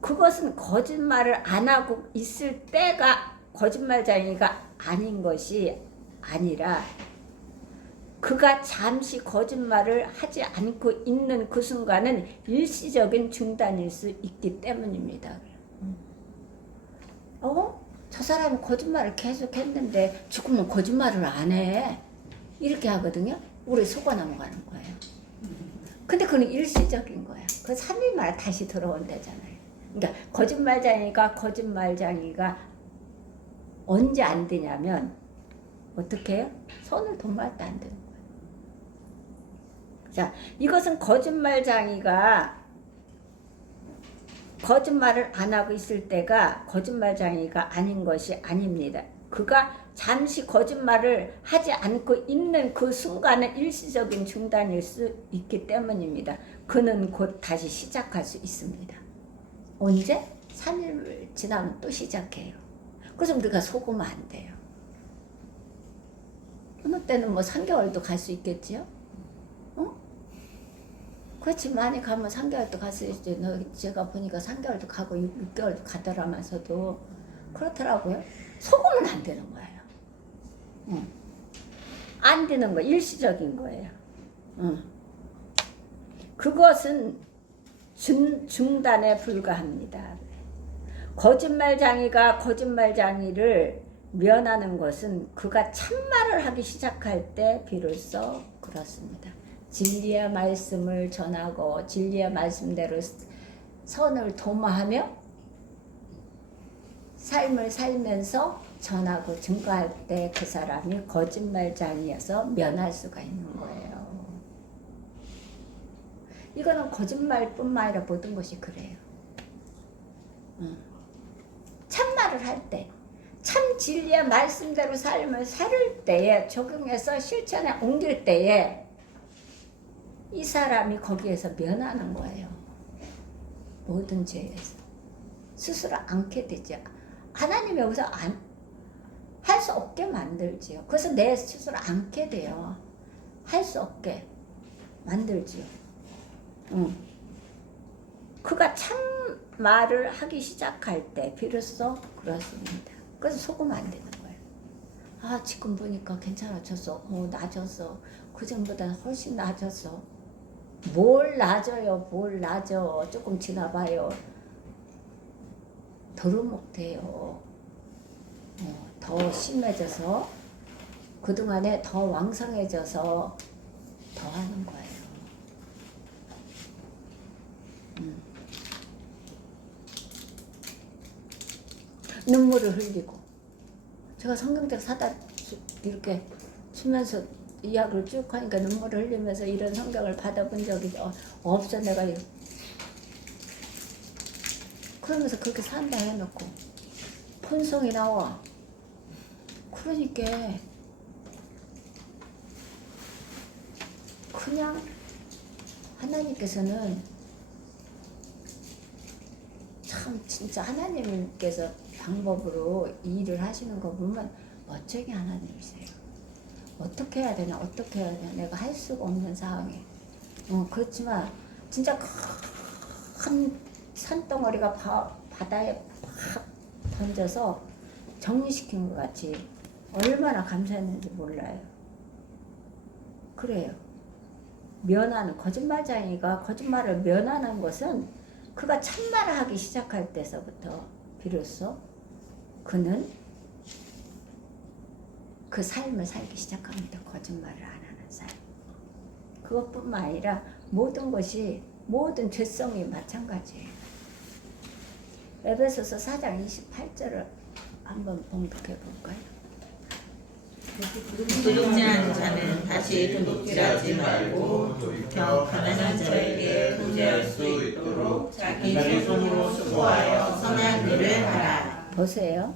그것은 거짓말을 안 하고 있을 때가 거짓말장이가 아닌 것이 아니라 그가 잠시 거짓말을 하지 않고 있는 그 순간은 일시적인 중단일 수 있기 때문입니다. 저 사람이 거짓말을 계속 했는데 죽으면 거짓말을 안 해. 이렇게 하거든요. 우리 속아 넘어가는 거예요. 근데 그건 일시적인 거야. 그 3일 만에 다시 들어온다잖아요. 그러니까 거짓말쟁이가 언제 안 되냐면 어떻게 해요? 손을 돈말 때 안 되는 거예요. 자, 이것은 거짓말쟁이가 거짓말을 안 하고 있을 때가 거짓말쟁이가 아닌 것이 아닙니다. 그가 잠시 거짓말을 하지 않고 있는 그 순간은 일시적인 중단일 수 있기 때문입니다. 그는 곧 다시 시작할 수 있습니다. 언제? 3일 지나면 또 시작해요. 그래서 우리가 속으면 안 돼요. 어느 때는 뭐 3개월도 갈 수 있겠지요? 그렇지, 많이 가면 3개월도 갈 수 있지. 제가 보니까 3개월도 가고 6개월도 가더라면서도 그렇더라고요. 속으면 안 되는 거예요. 안 되는 거, 일시적인 거예요. 그것은 중단에 불과합니다. 거짓말쟁이가 거짓말쟁이를 면하는 것은 그가 참말을 하기 시작할 때 비로소 그렇습니다. 진리의 말씀을 전하고 진리의 말씀대로 선을 도모하며 삶을 살면서 전하고 증거할 때 그 사람이 거짓말쟁이여서 면할 수가 있는 거예요. 이거는 거짓말뿐만 아니라 모든 것이 그래요. 참말을 할 때, 참 진리의 말씀대로 삶을 살 때에, 적용해서 실천에 옮길 때에 이 사람이 거기에서 면하는 거예요. 모든 죄에서. 스스로 않게 되죠. 하나님 여기서 할 수 없게 만들지요. 그래서 내 스스로 않게 돼요. 할 수 없게 만들지요. 그가 참 말을 하기 시작할 때 비로소 그렇습니다. 그래서 속으면 안 되는 거예요. 지금 보니까 괜찮아졌어. 나아졌어. 그전보다 훨씬 나아졌어. 뭘 나아져요? 뭘 나아져? 조금 지나봐요. 더러먹대요. 더 심해져서 그동안에 더 왕성해져서 더 하는 거예요. 눈물을 흘리고 제가 성경책 사다 이렇게 주면서 이야기를 쭉 하니까 눈물을 흘리면서 이런 성경을 받아본 적이 없어. 내가 그러면서 그렇게 산다 해놓고 본성이 나와. 그러니까 그냥 하나님께서는 참 진짜 하나님께서 방법으로 이 일을 하시는 거 보면 멋쟁이 하나님이세요. 어떻게 해야 되나 어떻게 해야 되나 내가 할 수가 없는 상황에 그렇지만 진짜 큰 산덩어리가 바다에 팍 던져서 정리시킨 것 같이 얼마나 감사했는지 몰라요. 그래요. 면하는 거짓말쟁이가 거짓말을 면하는 것은 그가 참말을 하기 시작할 때서부터 비로소 그는 그 삶을 살기 시작합니다. 거짓말을 안 하는 삶. 그것뿐만 아니라 모든 것이 모든 죄성이 마찬가지예요. 에베소서 4장 28절을 한번 봉독해 볼까요? 도둑질하는 자는 다시 도둑질하지 말고 돌이켜 가난한 자에게 구제할 수 있도록 자기 손으로 수고하여 선한 일을 하라. 보세요.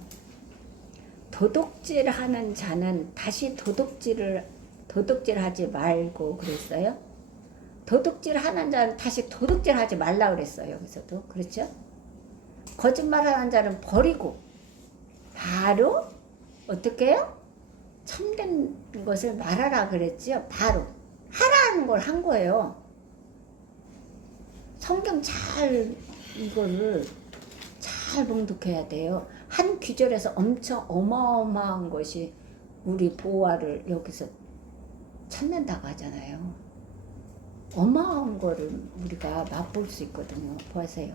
도둑질하는 자는 다시 도둑질하지 말고 그랬어요. 도둑질하는 자는 다시 도둑질하지 말라 그랬어요. 여기서도 그렇죠? 거짓말하는 자는 버리고 바로 어떻게 해요? 참된 것을 말하라 그랬지요. 바로 하라는 걸 한 거예요. 성경 이거를 잘 봉독해야 돼요. 한 귀절에서 엄청 어마어마한 것이 우리 보화를 여기서 찾는다고 하잖아요. 어마어마한 거를 우리가 맛볼 수 있거든요. 보세요.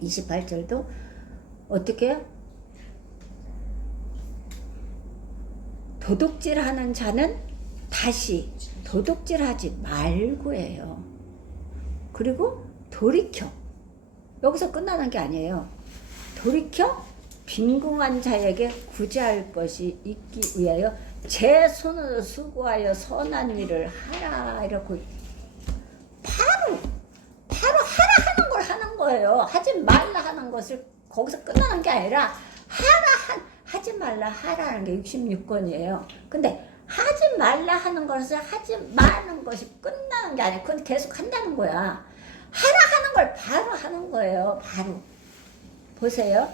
28절도 어떻게 해요? 도둑질하는 자는 다시 도둑질하지 말고예요. 그리고 돌이켜. 여기서 끝나는 게 아니에요. 돌이켜 빈궁한 자에게 구제할 것이 있기 위하여 제 손으로 수고하여 선한 일을 하라. 이렇게 바로 하라 하는 걸 하는 거예요. 하지 말라 하는 것을 거기서 끝나는 게 아니라 하지 말라 하라는 게 66권이에요. 근데 하지 말라 하는 것을 하지 마는 것이 끝나는 게 아니에요. 그건 계속 한다는 거야. 하라 하는 걸 바로 하는 거예요. 바로. 보세요.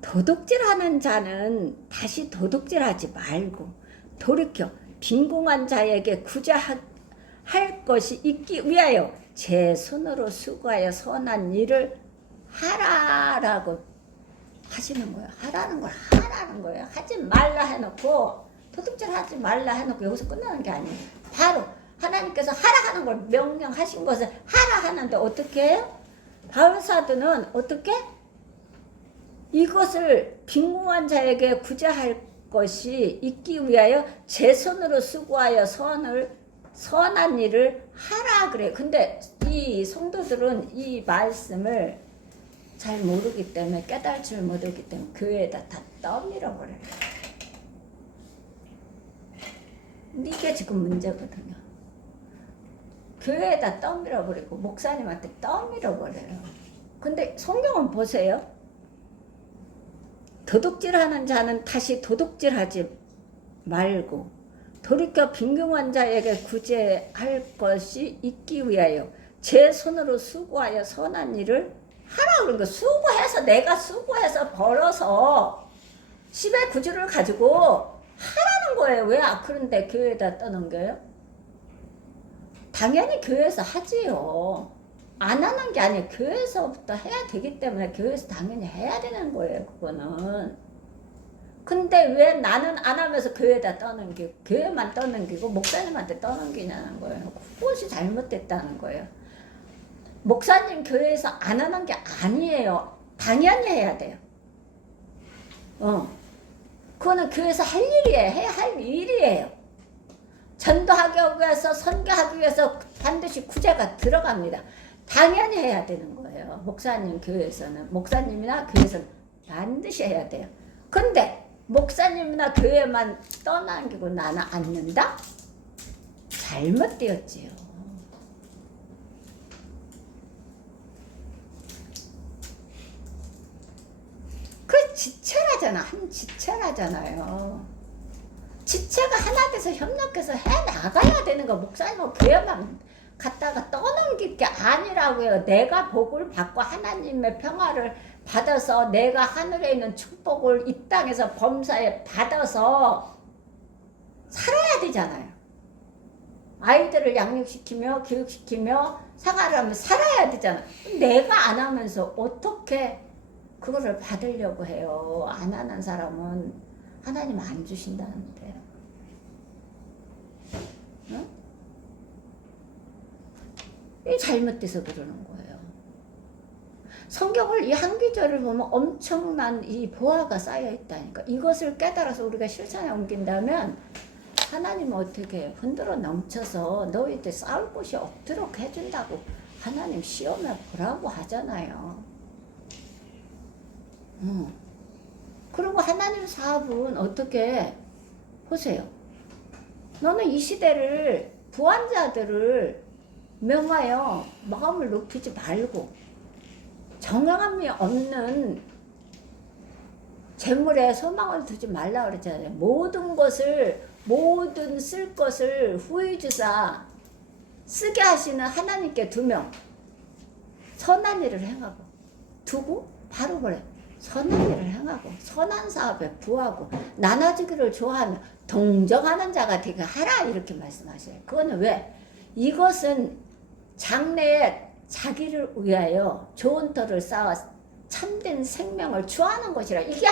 도둑질하는 자는 다시 도둑질하지 말고 돌이켜 빈궁한 자에게 구제할 것이 있기 위하여 제 손으로 수고하여 선한 일을 하라라고 하시는 거예요. 하라는 걸 하라는 거예요. 하지 말라 해놓고 도둑질하지 말라 해놓고 여기서 끝나는 게 아니에요. 바로 하나님께서 하라 하는 걸 명령하신 것을 하라 하는데 어떻게 해요? 바울 사도는 어떻게? 이것을 빈궁한 자에게 구제할 것이 있기 위하여 제 손으로 수고하여 선한 일을 하라 그래요. 근데 이 성도들은 이 말씀을 잘 모르기 때문에 깨달지를 못하기 때문에 교회에다 다 떠밀어버려요. 이게 지금 문제거든요. 교회에다 떠밀어버리고 목사님한테 떠밀어버려요. 근데 성경은 보세요. 도둑질하는 자는 다시 도둑질하지 말고 돌이켜 빈궁한 자에게 구제할 것이 있기 위하여 제 손으로 수고하여 선한 일을 하라. 그런 거 수고해서 내가 수고해서 벌어서 10의 구주를 가지고 하라는 거예요. 왜? 그런데 교회에다 떠넘겨요? 당연히 교회에서 하지요. 안 하는 게 아니에요. 교회에서부터 해야 되기 때문에 교회에서 당연히 해야 되는 거예요. 그거는. 근데 왜 나는 안 하면서 교회에다 떠넘기고 교회만 떠넘기고 목사님한테 떠넘기냐는 거예요. 그것이 잘못됐다는 거예요. 목사님 교회에서 안 하는 게 아니에요. 당연히 해야 돼요. 그거는 교회에서 할 일이에요. 해야 할 일이에요. 전도하기 위해서 선교하기 위해서 반드시 구제가 들어갑니다. 당연히 해야 되는 거예요. 목사님 교회에서는 목사님이나 교회에서는 반드시 해야 돼요. 근데 목사님이나 교회만 떠넘기고 나는 않는다? 잘못되었지요. 그 지체라잖아. 한 지체라잖아요. 지체가 하나 돼서 협력해서 해나가야 되는 거. 목사님은 교회만 갖다가 떠넘길 게 아니라고요. 내가 복을 받고 하나님의 평화를 받아서 내가 하늘에 있는 축복을 이 땅에서 범사에 받아서 살아야 되잖아요. 아이들을 양육시키며 교육시키며 생활하며 살아야 되잖아요. 내가 안 하면서 어떻게 그거를 받으려고 해요. 안 하는 사람은 하나님 안 주신다는데요. 응? 이 잘못돼서 그러는 거예요. 성경을 이 한 구절을 보면 엄청난 이 보화가 쌓여 있다니까. 이것을 깨달아서 우리가 실천에 옮긴다면 하나님은 어떻게 해요? 흔들어 넘쳐서 너희들 싸울 곳이 없도록 해준다고 하나님 시험해 보라고 하잖아요. 그리고 하나님 사업은 어떻게 보세요. 너는 이 시대를 부한자들을 명하여 마음을 높이지 말고 정함이 없는 재물에 소망을 두지 말라 그랬잖아요. 모든 쓸 것을 후히 주사 쓰게 하시는 하나님께 두명 선한 일을 행하고 두고 바로 그래. 선한 일을 행하고 선한 사업에 부하고 나눠주기를 좋아하며 동정하는 자가 되게 하라 이렇게 말씀하셔요. 그거는 왜? 이것은 장래에 자기를 위하여 좋은 터를 쌓아 참된 생명을 주하는 것이라. 이게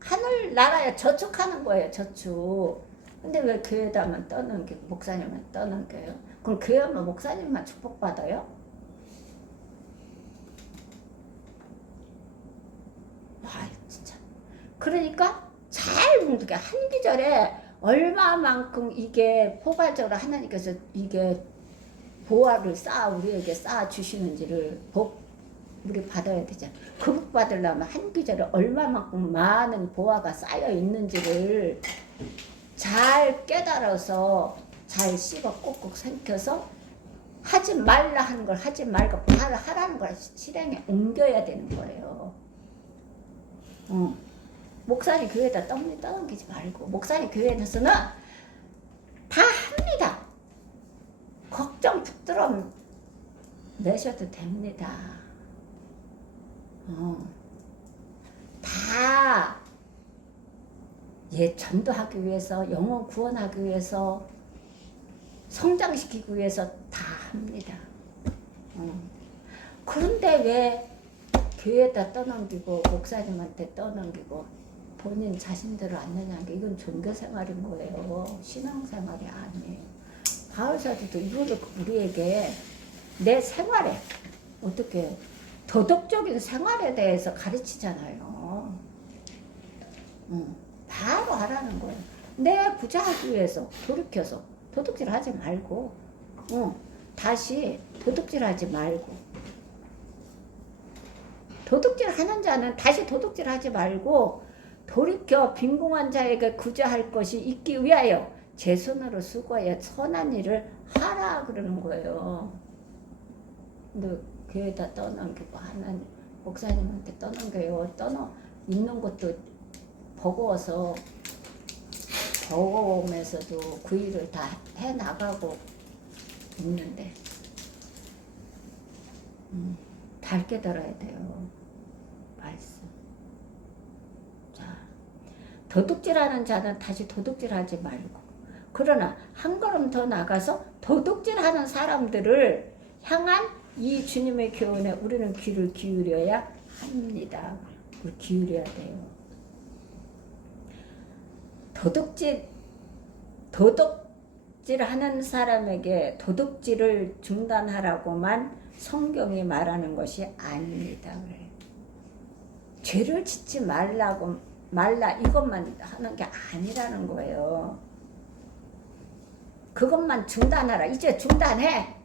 하늘 나라에 저축하는 거예요. 저축. 근데 왜 교회다만 떠넘기고 목사님만 떠넘겨요? 그럼 교회만 목사님만 축복받아요? 와 진짜. 그러니까 잘 뭉게 한 기절에 얼마만큼 이게 포괄적으로 하나님께서 이게 보화를 우리에게 쌓아 주시는지를 우리 받아야 되잖아. 그 복 받으려면 한 기절에 얼마만큼 많은 보화가 쌓여 있는지를 잘 깨달아서 잘 씹어 꼭꼭 삼켜서 하지 말라 하는 걸 하지 말고 바로 하라는 걸 실행에 옮겨야 되는 거예요. 목사님 교회에다 떠넘기지 말고 목사님 교회에서는 다 합니다. 걱정 붙들어 내셔도 됩니다. 다 전도하기 위해서 영혼 구원하기 위해서 성장시키기 위해서 다 합니다. 그런데 왜 교회에다 떠넘기고 목사님한테 떠넘기고 본인 자신대로 안 내냐는 게 이건 종교생활인 거예요. 신앙생활이 아니에요. 바울사도도 이거를 우리에게 내 생활에 어떻게 도덕적인 생활에 대해서 가르치잖아요. 바로 하라는 거예요. 내 구제하기 위해서 돌이켜서 도둑질 하지 말고 다시 도둑질 하지 말고 도둑질 하는 자는 다시 도둑질 하지 말고 돌이켜 빈궁한 자에게 구제할 것이 있기 위하여 제 손으로 수고하여 선한 일을 하라 그러는 거예요. 근데 교회에다 떠넘기고 하나님 목사님한테 떠넘겨요. 있는 것도 버거워서 버거우면서도 그 일을 다 해나가고 있는데 잘 깨달아야 돼요. 말씀. 자, 도둑질하는 자는 다시 도둑질하지 말고 그러나 한 걸음 더 나가서 도둑질하는 사람들을 향한 이 주님의 교훈에 우리는 귀를 기울여야 합니다. 기울여야 돼요. 도둑질하는 사람에게 도둑질을 중단하라고만 성경이 말하는 것이 아닙니다. 죄를 짓지 말라 이것만 하는 게 아니라는 거예요. 그것만 중단하라. 이제 중단해.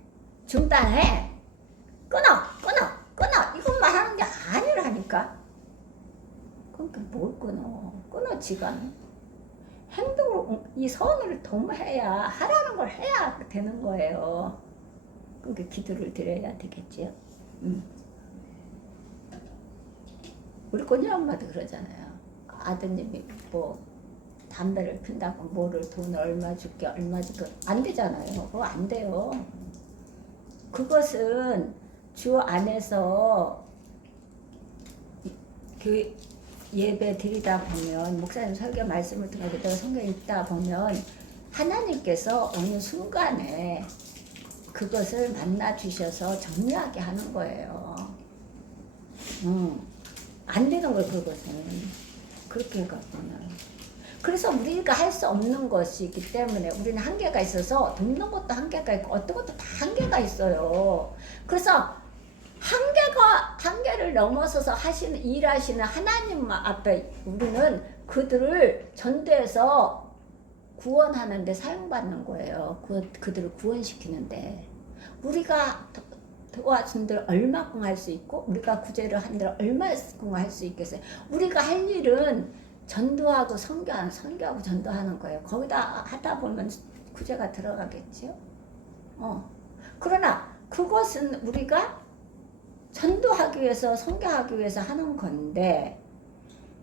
끊어. 이것만 하는 게 아니라니까. 그러니까 뭘 끊어 지간. 행동을 이 선을 도모해야 하라는 걸 해야 되는 거예요. 그러니까 기도를 드려야 되겠지요. 우리 꼬니 엄마도 그러잖아요. 아드님이 담배를 핀다고 돈을 얼마 줄게 안 되잖아요. 그거 안 돼요. 그것은 주 안에서 그 예배 드리다 보면 목사님 설교 말씀을 듣고 내가 성경 읽다 보면 하나님께서 어느 순간에 그것을 만나 주셔서 정리하게 하는 거예요. 안 되는 걸 그것은 그렇게 해가지고는. 그래서 우리가 할 수 없는 것이 있기 때문에 우리는 한계가 있어서 돕는 것도 한계가 있고 어떤 것도 다 한계가 있어요. 그래서 한계를 넘어서서 일하시는 하나님 앞에 우리는 그들을 전도해서 구원하는데 사용받는 거예요. 그들을 구원시키는데 우리가 도와준 들 얼마큼 할 수 있고 우리가 구제를 한 들 얼마큼 할 수 있겠어요. 우리가 할 일은 전도하고 선교하고 전도하는 거예요. 거기다 하다 보면 구제가 들어가겠지요. 그러나 그것은 우리가 전도하기 위해서 선교하기 위해서 하는 건데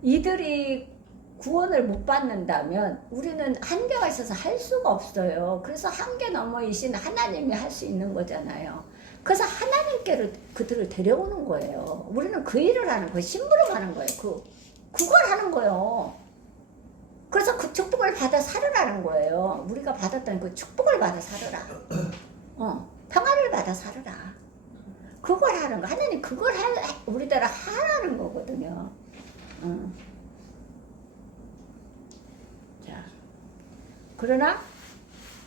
이들이 구원을 못 받는다면 우리는 한계가 있어서 할 수가 없어요. 그래서 한계 너머이신 하나님이 할 수 있는 거잖아요. 그래서 하나님께로 그들을 데려오는 거예요. 우리는 그 일을 하는 거예요. 심부름하는 거예요. 그걸 하는 거예요. 그래서 그 축복을 받아 살으라는 거예요. 우리가 받았던 그 축복을 받아 살으라. 평안을 받아 살으라. 그걸 하는 거. 하나님 그걸 우리들아 하라는 거거든요. 그러나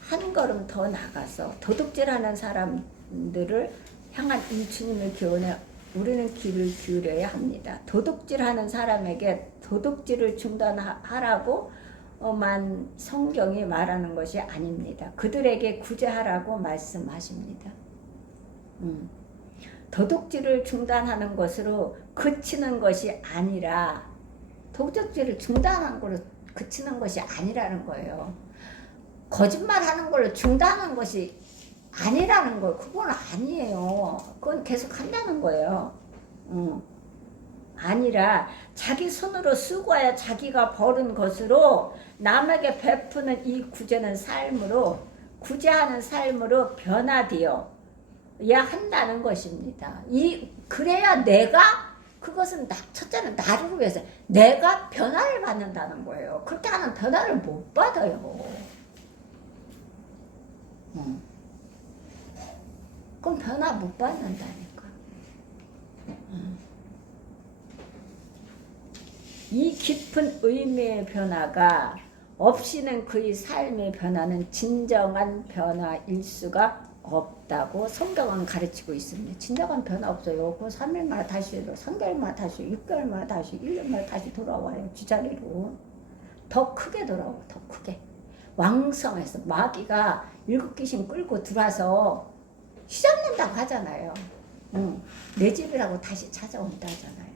한 걸음 더 나가서 도둑질하는 사람들을 향한 이 주님의 교훈에 우리는 귀를 기울여야 합니다. 도둑질하는 사람에게 도둑질을 중단하라고만 성경이 말하는 것이 아닙니다. 그들에게 구제하라고 말씀하십니다. 도둑질을 중단하는 것으로 그치는 것이 아니라 도둑질을 중단하는 걸로 그치는 것이 아니라는 거예요. 거짓말하는 걸로 중단하는 것이 아니라는 거예요. 그건 아니에요. 그건 계속 한다는 거예요. 아니라 자기 손으로 수고하여 자기가 벌은 것으로 남에게 베푸는 이 구제는 삶으로 구제하는 삶으로 변화되어야 한다는 것입니다. 그래야 내가 그것은 첫째는 나를 위해서 내가 변화를 받는다는 거예요. 그렇게 하면 변화를 못 받아요. 그럼 변화 못 받는다니까. 이 깊은 의미의 변화가 없이는 그의 삶의 변화는 진정한 변화일 수가 없다고 성경은 가르치고 있습니다. 진정한 변화 없어요. 그 3일마다 다시, 3개월마다 다시, 6개월마다 다시, 1년마다 다시 돌아와요. 쥐자리로. 더 크게 돌아와요. 더 크게. 왕성해서 마귀가 7귀신 끌고 들어와서 시작낸다고 하잖아요. 내 집이라고 다시 찾아온다 하잖아요.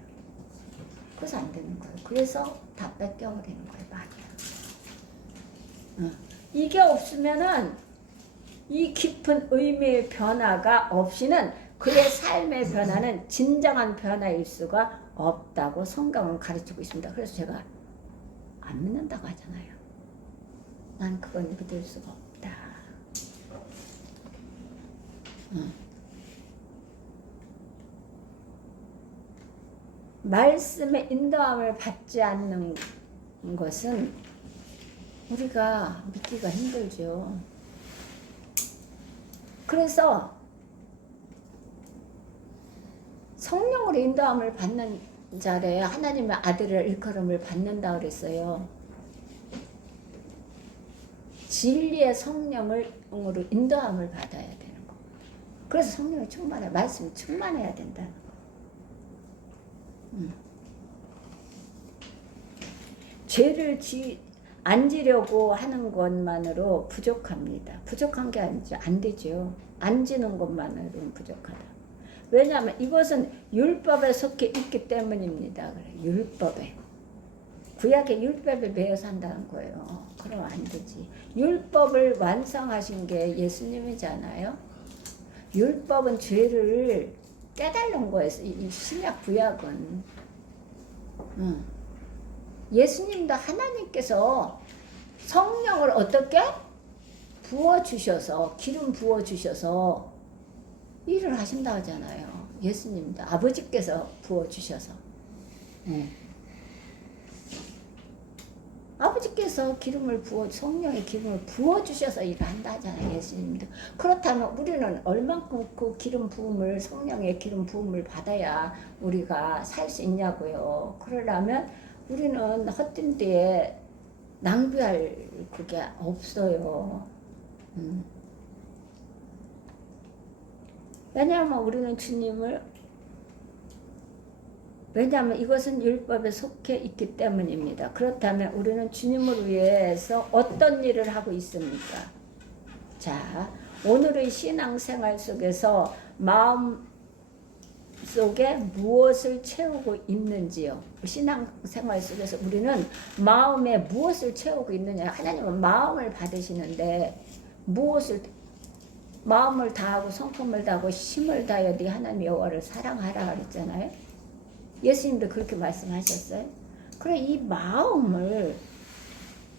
그래서 안 되는 거예요. 그래서 다 뺏겨버리는 거예요. 마귀야. 이게 없으면은 이 깊은 의미의 변화가 없이는 그의 삶의 변화는 진정한 변화일 수가 없다고 성경은 가르치고 있습니다. 그래서 제가 안 믿는다고 하잖아요. 난 그건 믿을 수가 없다. 말씀의 인도함을 받지 않는 것은 우리가 믿기가 힘들죠. 그래서 성령으로 인도함을 받는 자래 하나님의 아들을 일컬음을 받는다 그랬어요. 진리의 성령으로 인도함을 받아야 되는 거. 그래서 성령이 충만해, 말씀이 충만해야 된다는 거. 죄를 안 지려고 하는 것만으로 부족합니다. 부족한 게 아니죠. 안 되죠. 안 지는 것만으로는 부족하다. 왜냐하면 이것은 율법에 속해 있기 때문입니다. 그래, 율법에. 구약의 율법에 매여 산다는 거예요. 그럼 안 되지. 율법을 완성하신 게 예수님이잖아요. 율법은 죄를 깨달는 거예요. 이 신약 구약은. 예수님도 하나님께서 성령을 어떻게 부어주셔서 기름 부어주셔서 일을 하신다 하잖아요. 예수님도 아버지께서 부어주셔서. 아버지께서 성령의 기름을 부어주셔서 일을 한다 하잖아요. 예수님도. 그렇다면 우리는 얼만큼 그 기름 부음을, 성령의 기름 부음을 받아야 우리가 살 수 있냐고요. 그러려면 우리는 헛된 데에 낭비할 그게 없어요. 왜냐하면 우리는 왜냐하면 이것은 율법에 속해 있기 때문입니다. 그렇다면 우리는 주님을 위해서 어떤 일을 하고 있습니까? 자, 오늘의 신앙생활 속에서 마음 속에 무엇을 채우고 있는지요. 신앙생활 속에서 우리는 마음에 무엇을 채우고 있느냐. 하나님은 마음을 받으시는데 마음을 다하고 성품을 다하고 힘을 다하여 네 하나님 여호와를 사랑하라 그랬잖아요. 예수님도 그렇게 말씀하셨어요. 그래, 이 마음을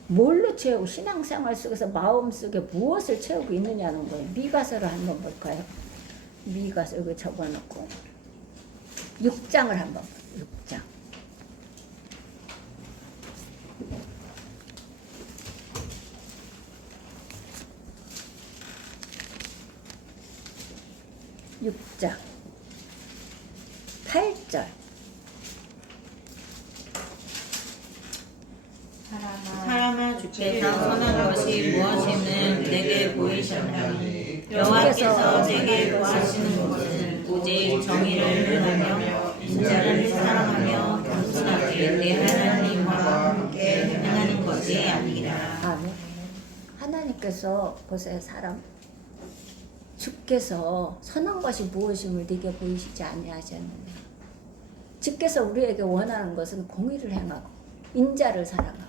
뭘로 채우고 신앙생활 속에서 마음속에 무엇을 채우고 있느냐는 거예요. 미가서를 한번 볼까요? 미가서 여기 적어놓고 6장을 한번 볼까요? 6장. (6장) 8절. 사람아 주께서 선한 것이 무엇임을 내게 보이셨나니 여호와께서 내게 구하시는 것은 오직 정의를 행하며 인자를 사랑하며 겸손하게 내 하나님과 함께 행하는 것이 아니라. 아멘. 하나님께서 보세요, 사람. 주께서 선한 것이 무엇임을 네게 보이시지 아니하셨느냐. 주께서 우리에게 원하는 것은 공의를 행하고 인자를 사랑하고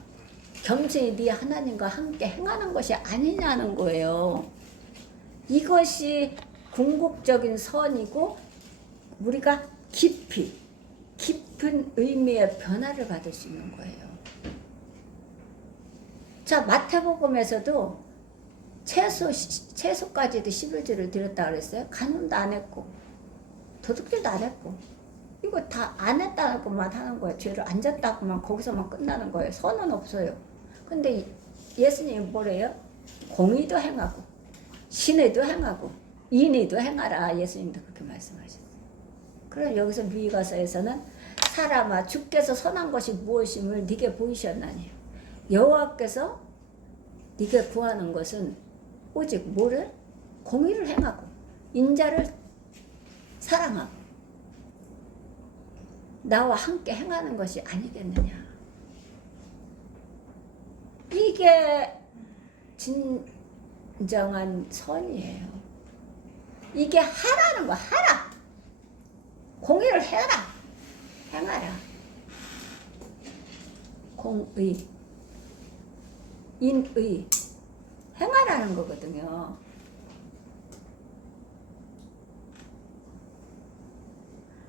겸손히 네 하나님과 함께 행하는 것이 아니냐는 거예요. 이것이 궁극적인 선이고 우리가 깊은 의미의 변화를 받을 수 있는 거예요. 자, 마태복음에서도 채소까지도 11조를 드렸다 그랬어요. 간음도 안 했고 도둑질도 안 했고 이거 다 안 했다고만 하는 거예요. 죄를 안 졌다고만 거기서만 끝나는 거예요. 선은 없어요. 근데 예수님이 뭐래요? 공의도 행하고 신의도 행하고 인의도 행하라. 예수님도 그렇게 말씀하셨어요. 그럼 여기서 미가서에서는 사람아 주께서 선한 것이 무엇임을 네게 보이셨나니 여호와께서 네게 구하는 것은 오직 뭐를? 공의를 행하고 인자를 사랑하고 나와 함께 행하는 것이 아니겠느냐. 이게 진정한 선이에요. 이게 하라는 거. 하라. 공의를 해라. 행하라. 공의 인의 행하라는 거거든요.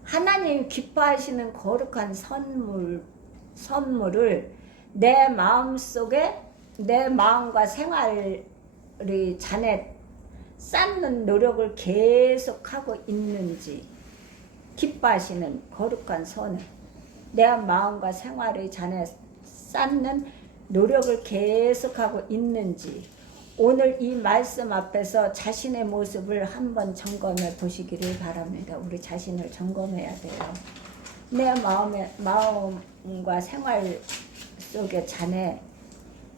하나님 기뻐하시는 거룩한 선물을 내 마음속에 내 마음과 생활이 잔에 쌓는 노력을 계속하고 있는지 기뻐하시는 거룩한 선을 내 마음과 생활의 잔에 쌓는 노력을 계속하고 있는지 오늘 이 말씀 앞에서 자신의 모습을 한번 점검해 보시기를 바랍니다. 우리 자신을 점검해야 돼요. 내 마음과 생활 속의 잔에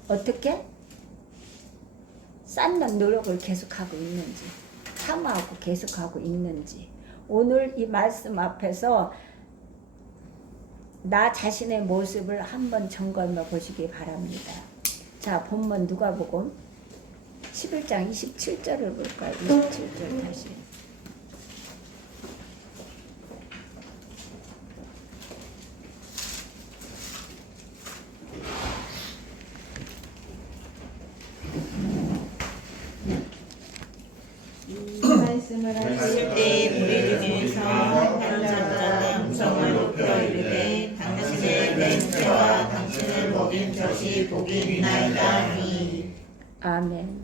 어떻게 쌓는 노력을 계속하고 있는지 사모하고 계속하고 있는지 오늘 이 말씀 앞에서 나 자신의 모습을 한번 점검해 보시기 바랍니다. 자, 본문 누가복음 11장 27절을 볼까요? 27절 다시. 말씀을 하실 때 무리 중에서 한 사람의 음성을 높여 이르되 당신의 냄새와 당신을 먹인 젖이 복이 있나이다 하니. 아멘.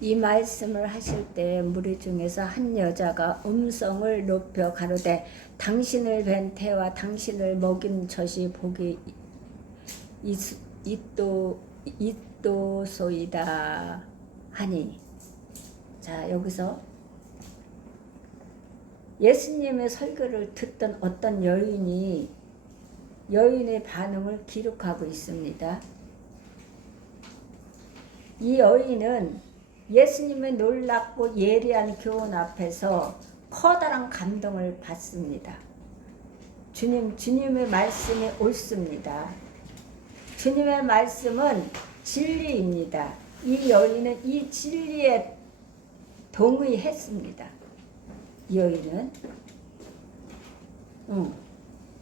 이 말씀을 하실 때 무리 중에서 한 여자가 음성을 높여 가로되 당신을 뵌 태와 당신을 먹인 젖이 복이 있도소이다 하니. 자, 여기서 예수님의 설교를 듣던 어떤 여인의 반응을 기록하고 있습니다. 이 여인은 예수님의 놀랍고 예리한 교훈 앞에서 커다란 감동을 받습니다. 주님의 말씀이 옳습니다. 주님의 말씀은 진리입니다. 이 여인은 이 진리에 동의했습니다. 이 여인은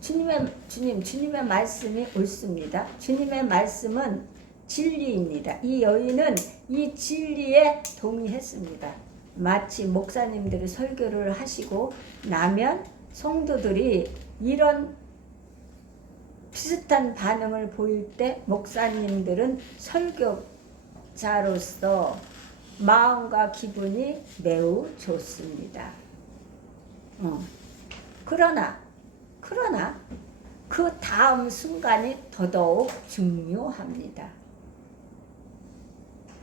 주님의 말씀이 옳습니다. 주님의 말씀은 진리입니다. 이 여인은 이 진리에 동의했습니다. 마치 목사님들이 설교를 하시고 나면 성도들이 이런 비슷한 반응을 보일 때 목사님들은 설교자로서 마음과 기분이 매우 좋습니다. 그러나 그 다음 순간이 더더욱 중요합니다.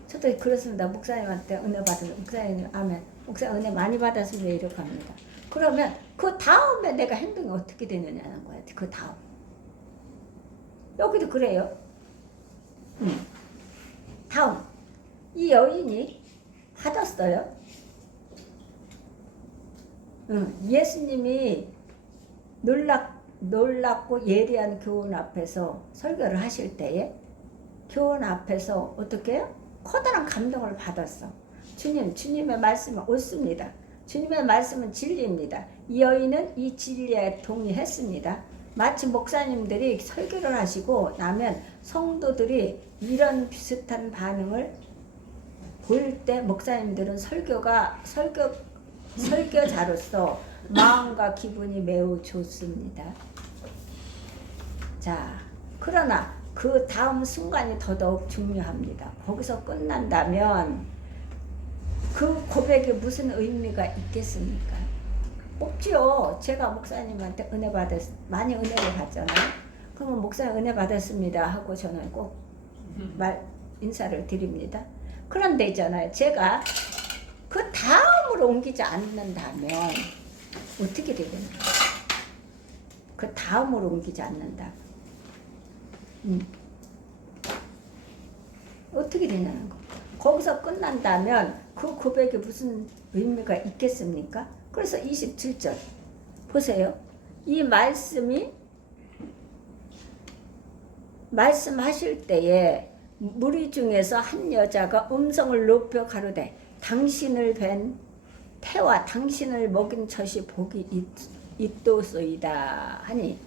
저도 그렇습니다. 목사님한테 은혜 받으면 목사님 아멘. 목사님 은혜 많이 받았으면 이렇게 합니다. 그러면 그 다음에 내가 행동이 어떻게 되느냐는 거야. 그 다음. 여기도 그래요. 다음. 이 여인이 받았어요. 예수님이 놀랍고 예리한 교훈 앞에서 설교를 하실 때에 교훈 앞에서 어떻게 해요? 커다란 감동을 받았어. 주님의 말씀은 옳습니다. 주님의 말씀은 진리입니다. 이 여인은 이 진리에 동의했습니다. 마치 목사님들이 설교를 하시고 나면 성도들이 이런 비슷한 반응을 보일 때 목사님들은 설교자로서 마음과 기분이 매우 좋습니다. 자, 그러나 그 다음 순간이 더더욱 중요합니다. 거기서 끝난다면 그 고백에 무슨 의미가 있겠습니까? 없지요. 제가 목사님한테 많이 은혜를 받잖아요. 그러면 목사님 은혜 받았습니다 하고 저는 꼭 인사를 드립니다. 그런데 있잖아요. 제가 그 다음으로 옮기지 않는다면 어떻게 되겠나요? 그 다음으로 옮기지 않는다. 어떻게 되냐는 거. 거기서 끝난다면 그 고백에 무슨 의미가 있겠습니까? 그래서 27절 보세요. 이 말씀하실 때에 무리 중에서 한 여자가 음성을 높여 가로되 당신을 뵌 태와 당신을 먹인 젖이 복이 있도소이다 하니,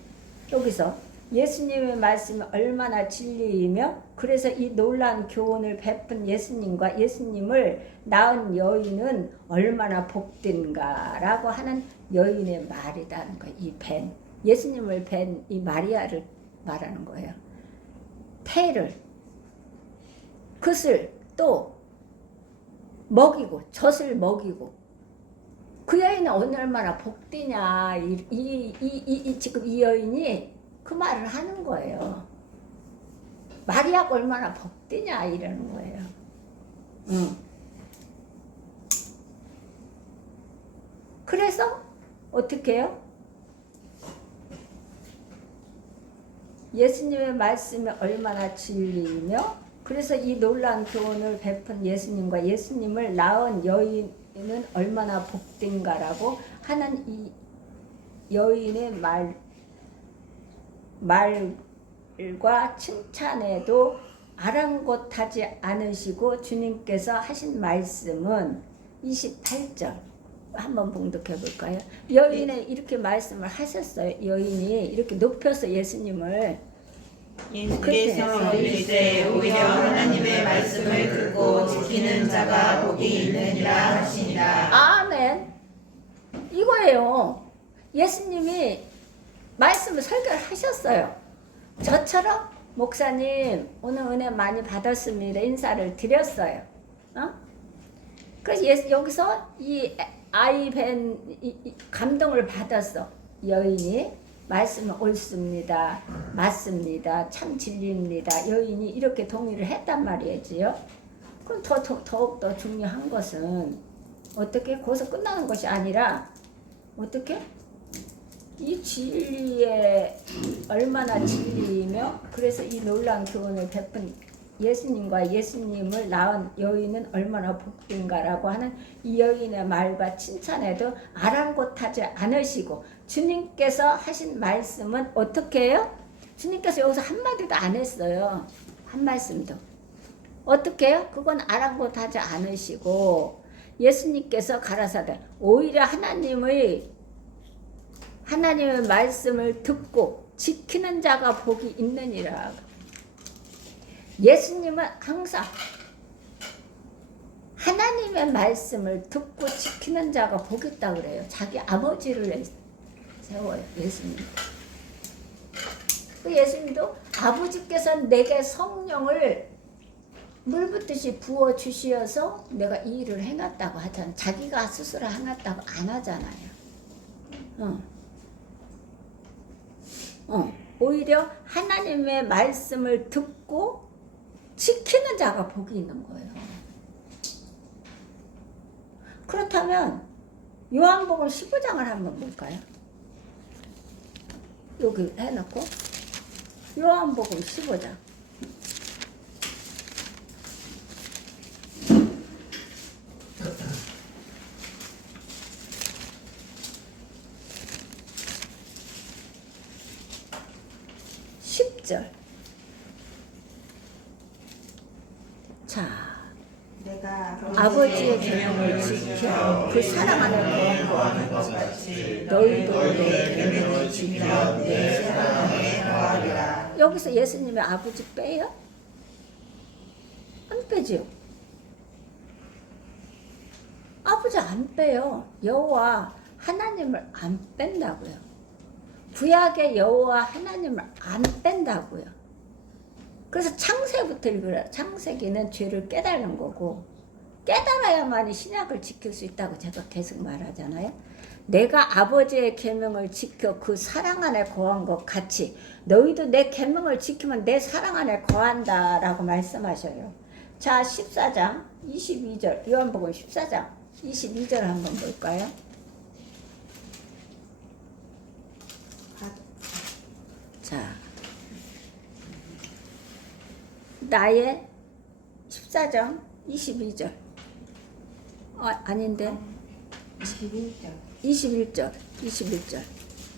여기서 예수님의 말씀이 얼마나 진리이며 그래서 이 놀라운 교훈을 베푼 예수님과 예수님을 낳은 여인은 얼마나 복된가라고 하는 여인의 말이라는 거예요. 이 뵌, 예수님을 뵌 이 마리아를 말하는 거예요. 태를, 그것을 또 먹이고 젖을 먹이고, 그 여인은 얼마나 복되냐. 지금 이 여인이 그 말을 하는 거예요. 마리아가 얼마나 복되냐 이러는 거예요. 그래서 어떻게 해요? 예수님의 말씀이 얼마나 진리이며 그래서 이 놀라운 교훈을 베푼 예수님과 예수님을 낳은 여인은 얼마나 복된가라고 하는 이 여인의 말과 칭찬에도 아랑곳하지 않으시고 주님께서 하신 말씀은 28절 한번 봉독해 볼까요? 여인이 이렇게 말씀을 하셨어요. 여인이 이렇게 높여서 예수님을 예수께서 이르시되 오히려 하나님의 말씀을 듣고 지키는 자가 복이 있느니라 하시니라. 아멘. 이거예요. 예수님이 말씀을 설교를 하셨어요. 저처럼 목사님 오늘 은혜 많이 받았습니다 인사를 드렸어요. 그래서 여기서 이 아이 뵌 감동을 받았어. 여인이 말씀은 옳습니다, 맞습니다, 참 진리입니다. 여인이 이렇게 동의를 했단 말이지요. 그럼 더욱더 중요한 것은 어떻게 거기서 끝나는 것이 아니라 어떻게 이 진리에 얼마나 진리이며 그래서 이 놀라운 교훈을 베푼 예수님과 예수님을 낳은 여인은 얼마나 복된가라고 하는 이 여인의 말과 칭찬에도 아랑곳하지 않으시고 주님께서 하신 말씀은 어떻게 해요? 주님께서 여기서 한마디도 안 했어요. 한 말씀도. 어떻게 해요? 그건 아랑곳하지 않으시고 예수님께서 가라사대 오히려 하나님의 말씀을 듣고 지키는 자가 복이 있느니라. 예수님은 항상 하나님의 말씀을 듣고 지키는 자가 복이 있다고 그래요. 자기 아버지를 세워요. 예수님. 그 예수님도 아버지께서 내게 성령을 물 붓듯이 부어 주시어서 내가 이 일을 행했다고 하잖아요. 자기가 스스로 행했다고 안 하잖아요. 오히려 하나님의 말씀을 듣고 지키는 자가 복이 있는 거예요. 그렇다면 요한복음 15장을 한번 볼까요? 여기 해놓고 요한복음 15장. 자, 내가 아버지의 계명을 지켜 그 사랑 안에 거하는 것 같이 너희도 내 계명을 지켜 내 사랑 안에 거하리라. 여기서 예수님의 아버지 빼요? 안 빼지요. 아버지 안 빼요. 여호와 하나님을 안 뺀다고요. 구약의 여호와 하나님을 안 뺀다고요. 그래서 창세부터 읽으라. 창세기는 죄를 깨달는 거고 깨달아야만이 신약을 지킬 수 있다고 제가 계속 말하잖아요. 내가 아버지의 계명을 지켜 그 사랑 안에 거한 것 같이 너희도 내 계명을 지키면 내 사랑 안에 거한다라고 말씀하셔요. 자, 14장 22절 요한복음 14장 22절 한번 볼까요? 자, 나의 14장 22절 아닌데 21절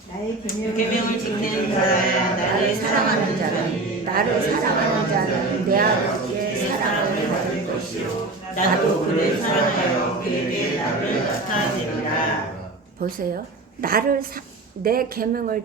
나의 계명을 지키는 자야 나를 사랑하는 자는 내 아버지의 사랑을 받을 것이요 나도 그를 사랑하여 그에게 나를 나타내리라. 보세요. 내 계명을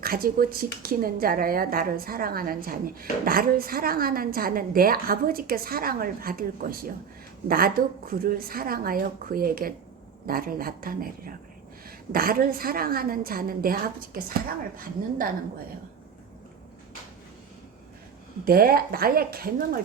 가지고 지키는 자라야 나를 사랑하는 자니 나를 사랑하는 자는 내 아버지께 사랑을 받을 것이요 나도 그를 사랑하여 그에게 나를 나타내리라 그래. 나를 사랑하는 자는 내 아버지께 사랑을 받는다는 거예요. 나의 계명을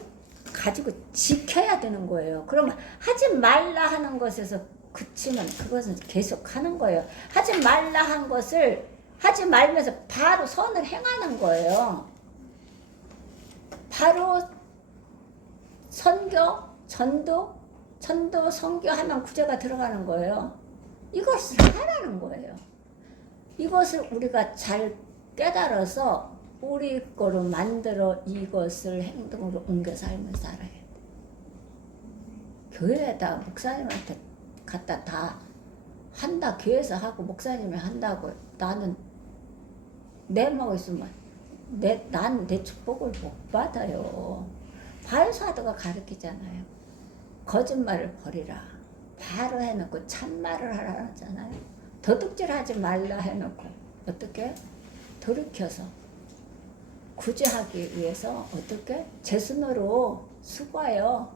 가지고 지켜야 되는 거예요. 그러면 하지 말라 하는 것에서 그치면 그것은 계속 하는 거예요. 하지 말라 한 것을 하지 말면서 바로 선을 행하는 거예요. 바로 선교, 전도, 선교하면 구제가 들어가는 거예요. 이것을 하라는 거예요. 이것을 우리가 잘 깨달아서 우리 거로 만들어 이것을 행동으로 옮겨 살면 살아야 돼. 교회에다 목사님한테 갖다 다 한다. 교회에서 하고 목사님이 한다고 나는 내 먹을 수만 난 내 축복을 못 받아요. 바울사도가 가르치잖아요. 거짓말을 버리라. 바로 해놓고 참말을 하라 하잖아요. 도둑질하지 말라 해놓고 어떻게 돌이켜서 구제하기 위해서 어떻게 제 손으로 수고해요.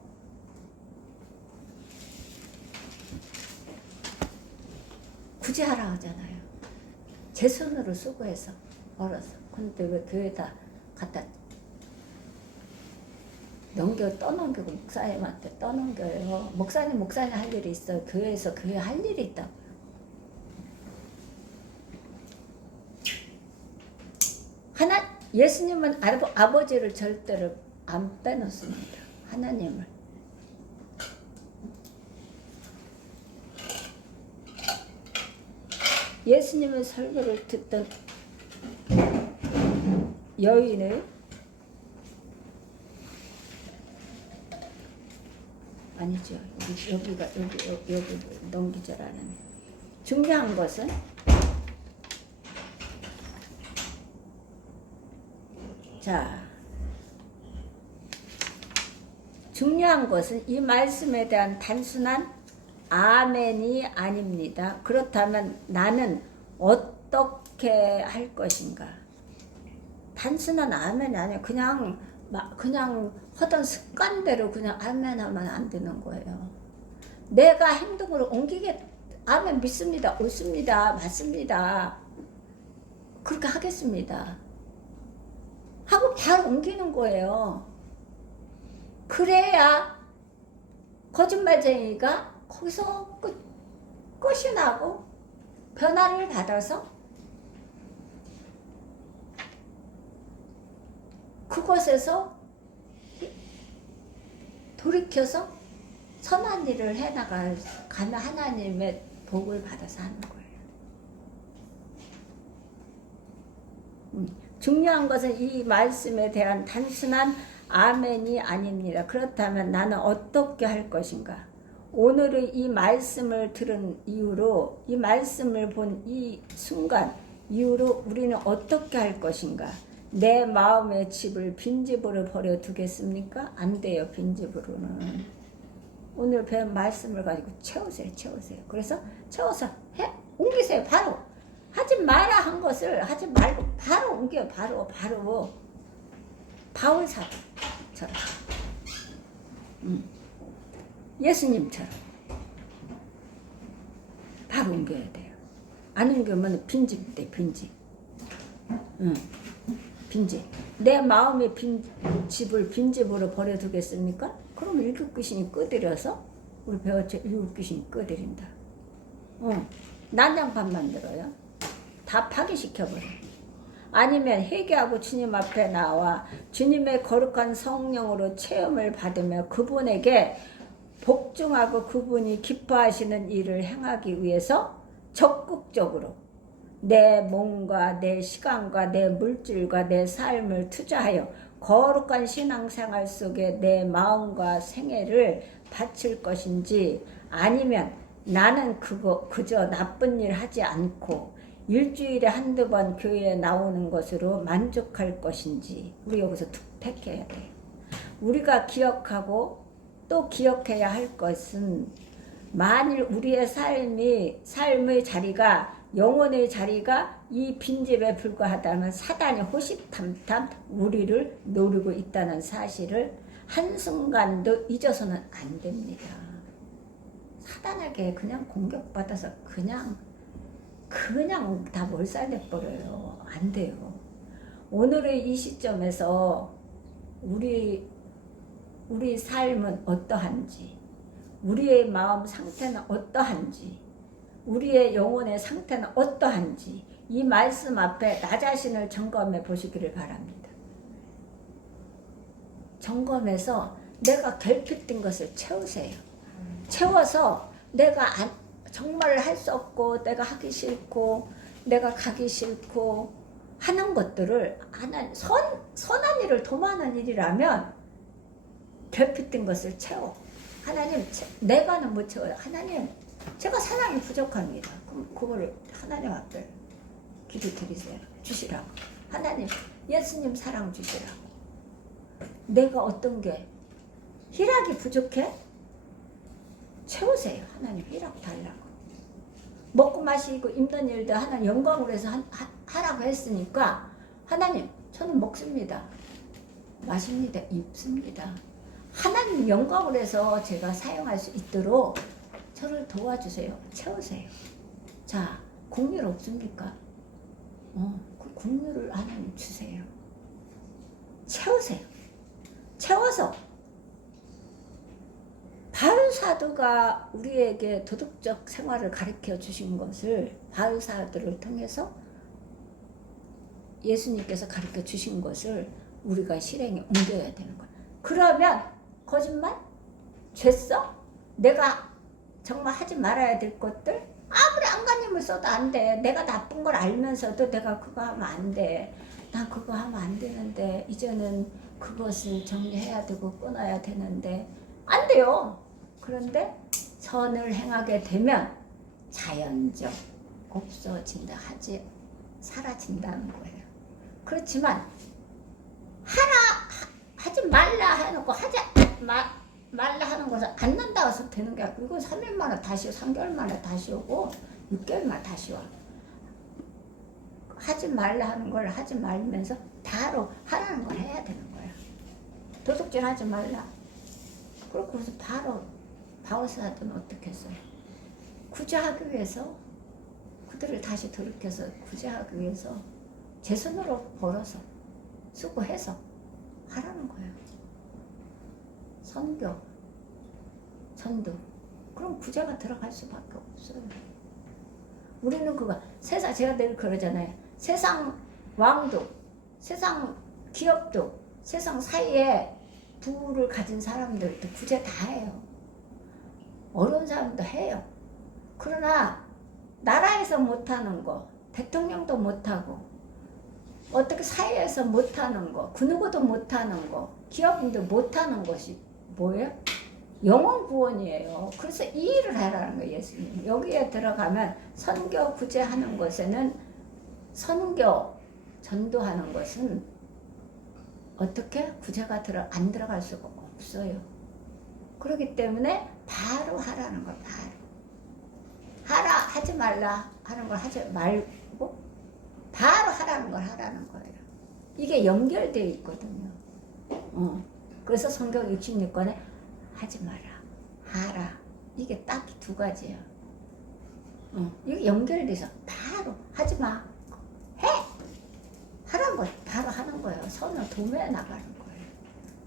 구제하라 하잖아요. 제 손으로 수고해서 벌어서. 근데 왜 교회에다 갖다 떠넘기고 목사님한테 떠넘겨요. 목사님 할 일이 있어요. 교회에서 교회 할 일이 있다고. 예수님은 아버지를 절대로 안 빼놓습니다. 하나님을. 예수님의 설교를 듣던 여인을 아니죠. 여기 넘기자라는 중요한 것은 이 말씀에 대한 단순한 아멘이 아닙니다. 그렇다면 나는 어떻게 할 것인가? 단순한 아멘이 아니에요. 그냥 하던 습관대로 그냥 아멘하면 안 되는 거예요. 내가 행동으로 옮기게 아멘 믿습니다. 옳습니다. 맞습니다. 그렇게 하겠습니다. 하고 바로 옮기는 거예요. 그래야 거짓말쟁이가 거기서 끝이 나고 변화를 받아서 그곳에서 돌이켜서 선한 일을 해나가면 하나님의 복을 받아서 하는 거예요. 중요한 것은 이 말씀에 대한 단순한 아멘이 아닙니다. 그렇다면 나는 어떻게 할 것인가? 오늘의 이 말씀을 들은 이후로, 이 말씀을 본 이 순간 이후로 우리는 어떻게 할 것인가? 내 마음의 집을 빈집으로 버려두겠습니까? 안 돼요. 빈집으로는. 오늘 배운 말씀을 가지고 채우세요. 그래서 채워서 옮기세요. 바로. 하지 마라 한 것을 하지 말고 바로 옮겨요. 바로. 바울사도처럼. 예수님처럼. 바로 옮겨야 돼요. 안 옮기면 빈집 돼. 빈집. 빈집. 내 마음의 집을 빈집으로 버려두겠습니까? 그럼 일곱 귀신이 꺼들여서 우리 배웠죠. 일곱 귀신이 꺼들인다. 난장판 만들어요. 다 파괴시켜버려. 아니면 회개하고 주님 앞에 나와 주님의 거룩한 성령으로 체험을 받으며 그분에게 복종하고 그분이 기뻐하시는 일을 행하기 위해서 적극적으로 내 몸과 내 시간과 내 물질과 내 삶을 투자하여 거룩한 신앙생활 속에 내 마음과 생애를 바칠 것인지, 아니면 나는 그저 나쁜 일 하지 않고 일주일에 한두 번 교회에 나오는 것으로 만족할 것인지, 우리 여기서 택해야 돼요. 우리가 기억하고 또 기억해야 할 것은, 만일 우리의 삶의 자리가, 영혼의 자리가 이 빈집에 불과하다면 사단이 호시탐탐 우리를 노리고 있다는 사실을 한순간도 잊어서는 안 됩니다. 사단에게 그냥 공격받아서 그냥 다 몰살돼버려요. 안 돼요. 오늘의 이 시점에서 우리 삶은 어떠한지, 우리의 마음 상태는 어떠한지, 우리의 영혼의 상태는 어떠한지 이 말씀 앞에 나 자신을 점검해 보시기를 바랍니다. 점검해서 내가 결핍된 것을 채우세요. 채워서 내가 정말 할 수 없고 내가 하기 싫고 내가 가기 싫고 하는 것들을 선한 일을 도모하는 일이라면 결핍된 것을 채워. 하나님, 내가는 못 채워요. 하나님, 제가 사랑이 부족합니다. 그럼 그거를 하나님 앞에 기도드리세요. 주시라고. 하나님, 예수님 사랑 주시라고. 내가 어떤 게 희락이 부족해? 채우세요. 하나님 희락 달라고. 먹고 마시고 힘든 일도 하나님 영광으로 해서 하라고 했으니까 하나님, 저는 먹습니다. 마십니다. 입습니다. 하나님 영광으로 해서 제가 사용할 수 있도록 저를 도와주세요. 채우세요. 자, 국률 없습니까? 그 국률을 하나님 주세요. 채우세요. 채워서 바울사도가 우리에게 도덕적 생활을 가르쳐 주신 것을, 바울사도를 통해서 예수님께서 가르쳐 주신 것을 우리가 실행에 옮겨야 되는 거야. 그러면 거짓말? 죄성? 내가 정말 하지 말아야 될 것들? 아무리 안간힘을 써도 안 돼. 내가 나쁜 걸 알면서도 내가 그거 하면 안 돼. 난 그거 하면 안 되는데 이제는 그것을 정리해야 되고 끊어야 되는데 안 돼요. 그런데 선을 행하게 되면 자연적 없어진다 사라진다는 거예요. 그렇지만 하지 말라 해놓고 하지 말라 하는 것을 안 난다고 해서 되는 게 아니고, 이거 3일 만에 다시 3개월 만에 다시 오고 6개월 만에 다시 와. 하지 말라 하는 걸 하지 말면서 바로 하라는 걸 해야 되는 거야. 도둑질 하지 말라. 그래서 바로 바울사도는 어떻게 했어요? 구제하기 위해서, 그들을 다시 돌이켜서 구제하기 위해서 제 손으로 벌어서 수고해서 하라는 거예요. 선교, 전도. 그럼 구제가 들어갈 수밖에 없어요. 우리는 그거 제가 늘 그러잖아요. 세상 왕도, 세상 기업도, 세상 사이에 부를 가진 사람들도 구제 다 해요. 어려운 사람도 해요. 그러나 나라에서 못하는 거, 대통령도 못하고, 어떻게 사회에서 못하는 거, 그 누구도 못하는 거, 기업인도 못하는 것이 뭐예요? 영혼 구원이에요. 그래서 이 일을 하라는 거예요, 예수님. 여기에 들어가면 선교 구제하는 것에는, 선교 전도하는 것은 어떻게 구제가 안 들어갈 수가 없어요. 그렇기 때문에 바로 하라는 거, 바로. 하라, 하지 말라 하는 걸 하지 말고 바로 하라는 걸 하라는 거예요. 이게 연결되어 있거든요. 그래서 성경 66권에 하지 마라, 하라. 이게 딱 두 가지예요. 이게 연결돼서 바로 하지 마, 해! 하라는 거 바로 하는 거예요. 선을 도매에 나가는 거예요.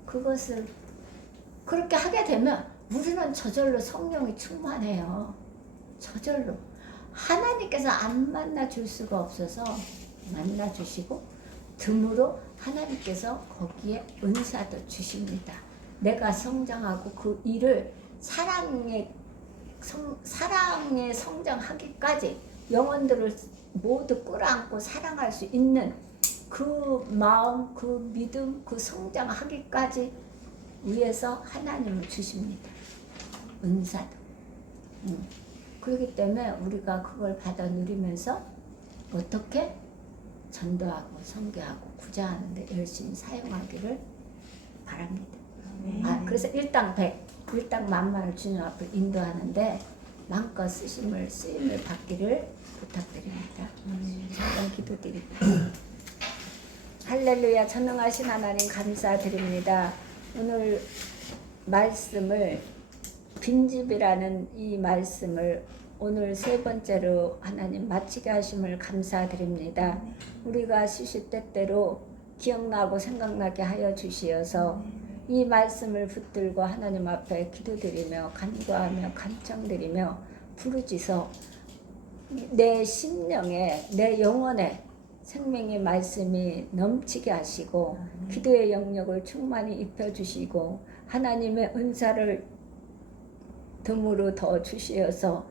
그것을 그렇게 하게 되면 우리는 저절로 성령이 충만해요. 저절로. 하나님께서 안 만나줄 수가 없어서 만나주시고, 드물어 하나님께서 거기에 은사도 주십니다. 내가 성장하고 그 일을 사랑에 성장하기까지 영혼들을 모두 끌어안고 사랑할 수 있는 그 마음, 그 믿음, 그 성장하기까지 위해서 하나님을 주십니다. 은사도. 그렇기 때문에 우리가 그걸 받아 누리면서 어떻게 전도하고 선교하고 구제하는 데 열심히 사용하기를 바랍니다. 그래서 일당 100, 일당 만만을 주님 앞으로 인도하는데 마음껏 쓰임을 받기를 부탁드립니다. 잠깐 기도드립니다. 할렐루야. 전능하신 하나님 감사드립니다. 오늘 말씀을, 빈집이라는 이 말씀을 오늘 세 번째로 하나님 마치게 하심을 감사드립니다. 우리가 시시때때로 기억나고 생각나게 하여 주시어서 이 말씀을 붙들고 하나님 앞에 기도드리며 간구하며 간청드리며 부르짖어 내 심령에, 내 영혼에 생명의 말씀이 넘치게 하시고 기도의 영역을 충만히 입혀주시고 하나님의 은사를 덤으로 더 주시어서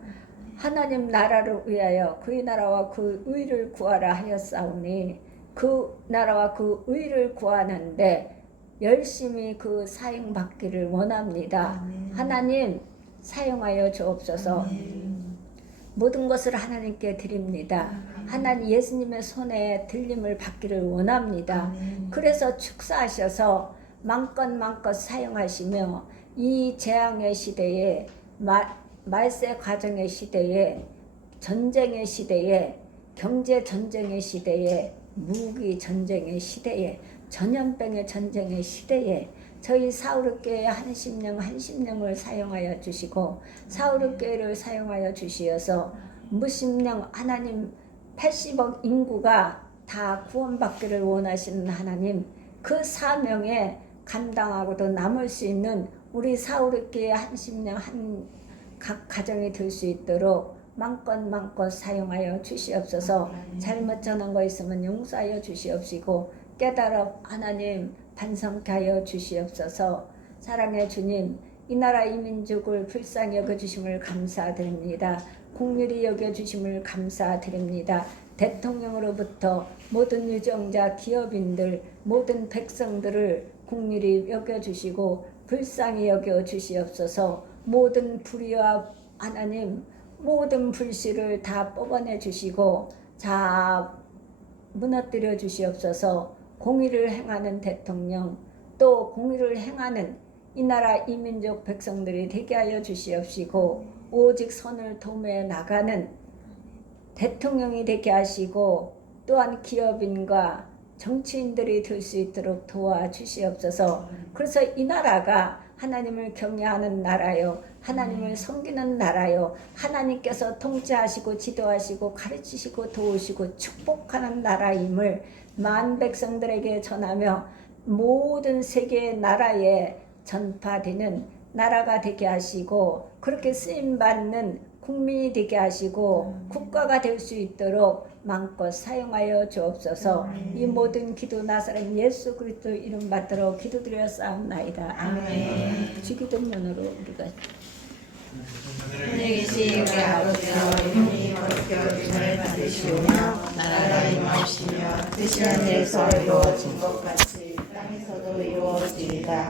하나님 나라를 위하여 그의 나라와 그 의를 구하라 하였사오니 그 나라와 그 의를 구하는데 열심히 그 사용받기를 원합니다. 하나님 사용하여 주옵소서. 모든 것을 하나님께 드립니다. 하나님 예수님의 손에 들림을 받기를 원합니다. 그래서 축사하셔서 마음껏 사용하시며 이 재앙의 시대에, 말세 과정의 시대에, 전쟁의 시대에, 경제 전쟁의 시대에, 무기 전쟁의 시대에, 전염병의 전쟁의 시대에 저희 사우르교회 한 심령을 사용하여 주시고 사우르교회를 사용하여 주시어서 무심령 하나님 80억 인구가 다 구원받기를 원하시는 하나님, 그 사명에 감당하고도 남을 수 있는 우리 사우르교회 한 심령 각 가정이 될 수 있도록 마음껏 사용하여 주시옵소서. 잘못 전한 거 있으면 용서하여 주시옵시고 깨달아 하나님 반성케 하여 주시옵소서. 사랑의 주님, 이 나라 이 민족을 불쌍히 여겨주심을 감사드립니다. 공률히 여겨주심을 감사드립니다. 대통령으로부터 모든 유정자, 기업인들, 모든 백성들을 공률히 여겨주시고 불쌍히 여겨주시옵소서. 모든 불의와 하나님, 모든 불씨를 다 뽑아내 주시고 자 무너뜨려 주시옵소서. 공의를 행하는 대통령, 또 공의를 행하는 이 나라 이 민족 백성들이 되게 하여 주시옵시고 오직 선을 도매 나가는 대통령이 되게 하시고 또한 기업인과 정치인들이 될 수 있도록 도와주시옵소서. 그래서 이 나라가 하나님을 경외하는 나라요, 하나님을 섬기는 나라요, 하나님께서 통치하시고 지도하시고 가르치시고 도우시고 축복하는 나라임을 만 백성들에게 전하며 모든 세계의 나라에 전파되는 나라가 되게 하시고 그렇게 쓰임받는 국민이 되게 하시고 국가가 될 수 있도록 마음껏 사용하여 주옵소서. 이 모든 기도 나사렛 예수 그리스도 이름 받들어 기도드려 싸움나이다. 아멘. 주기도문으로 우리가 하늘에 계신 우리 아버지여 이름이 거룩히 여김을 받으시오며 나라가 임하시며 뜻이 하늘에서 이루어진 것 같이 땅에서도 이루어지이다.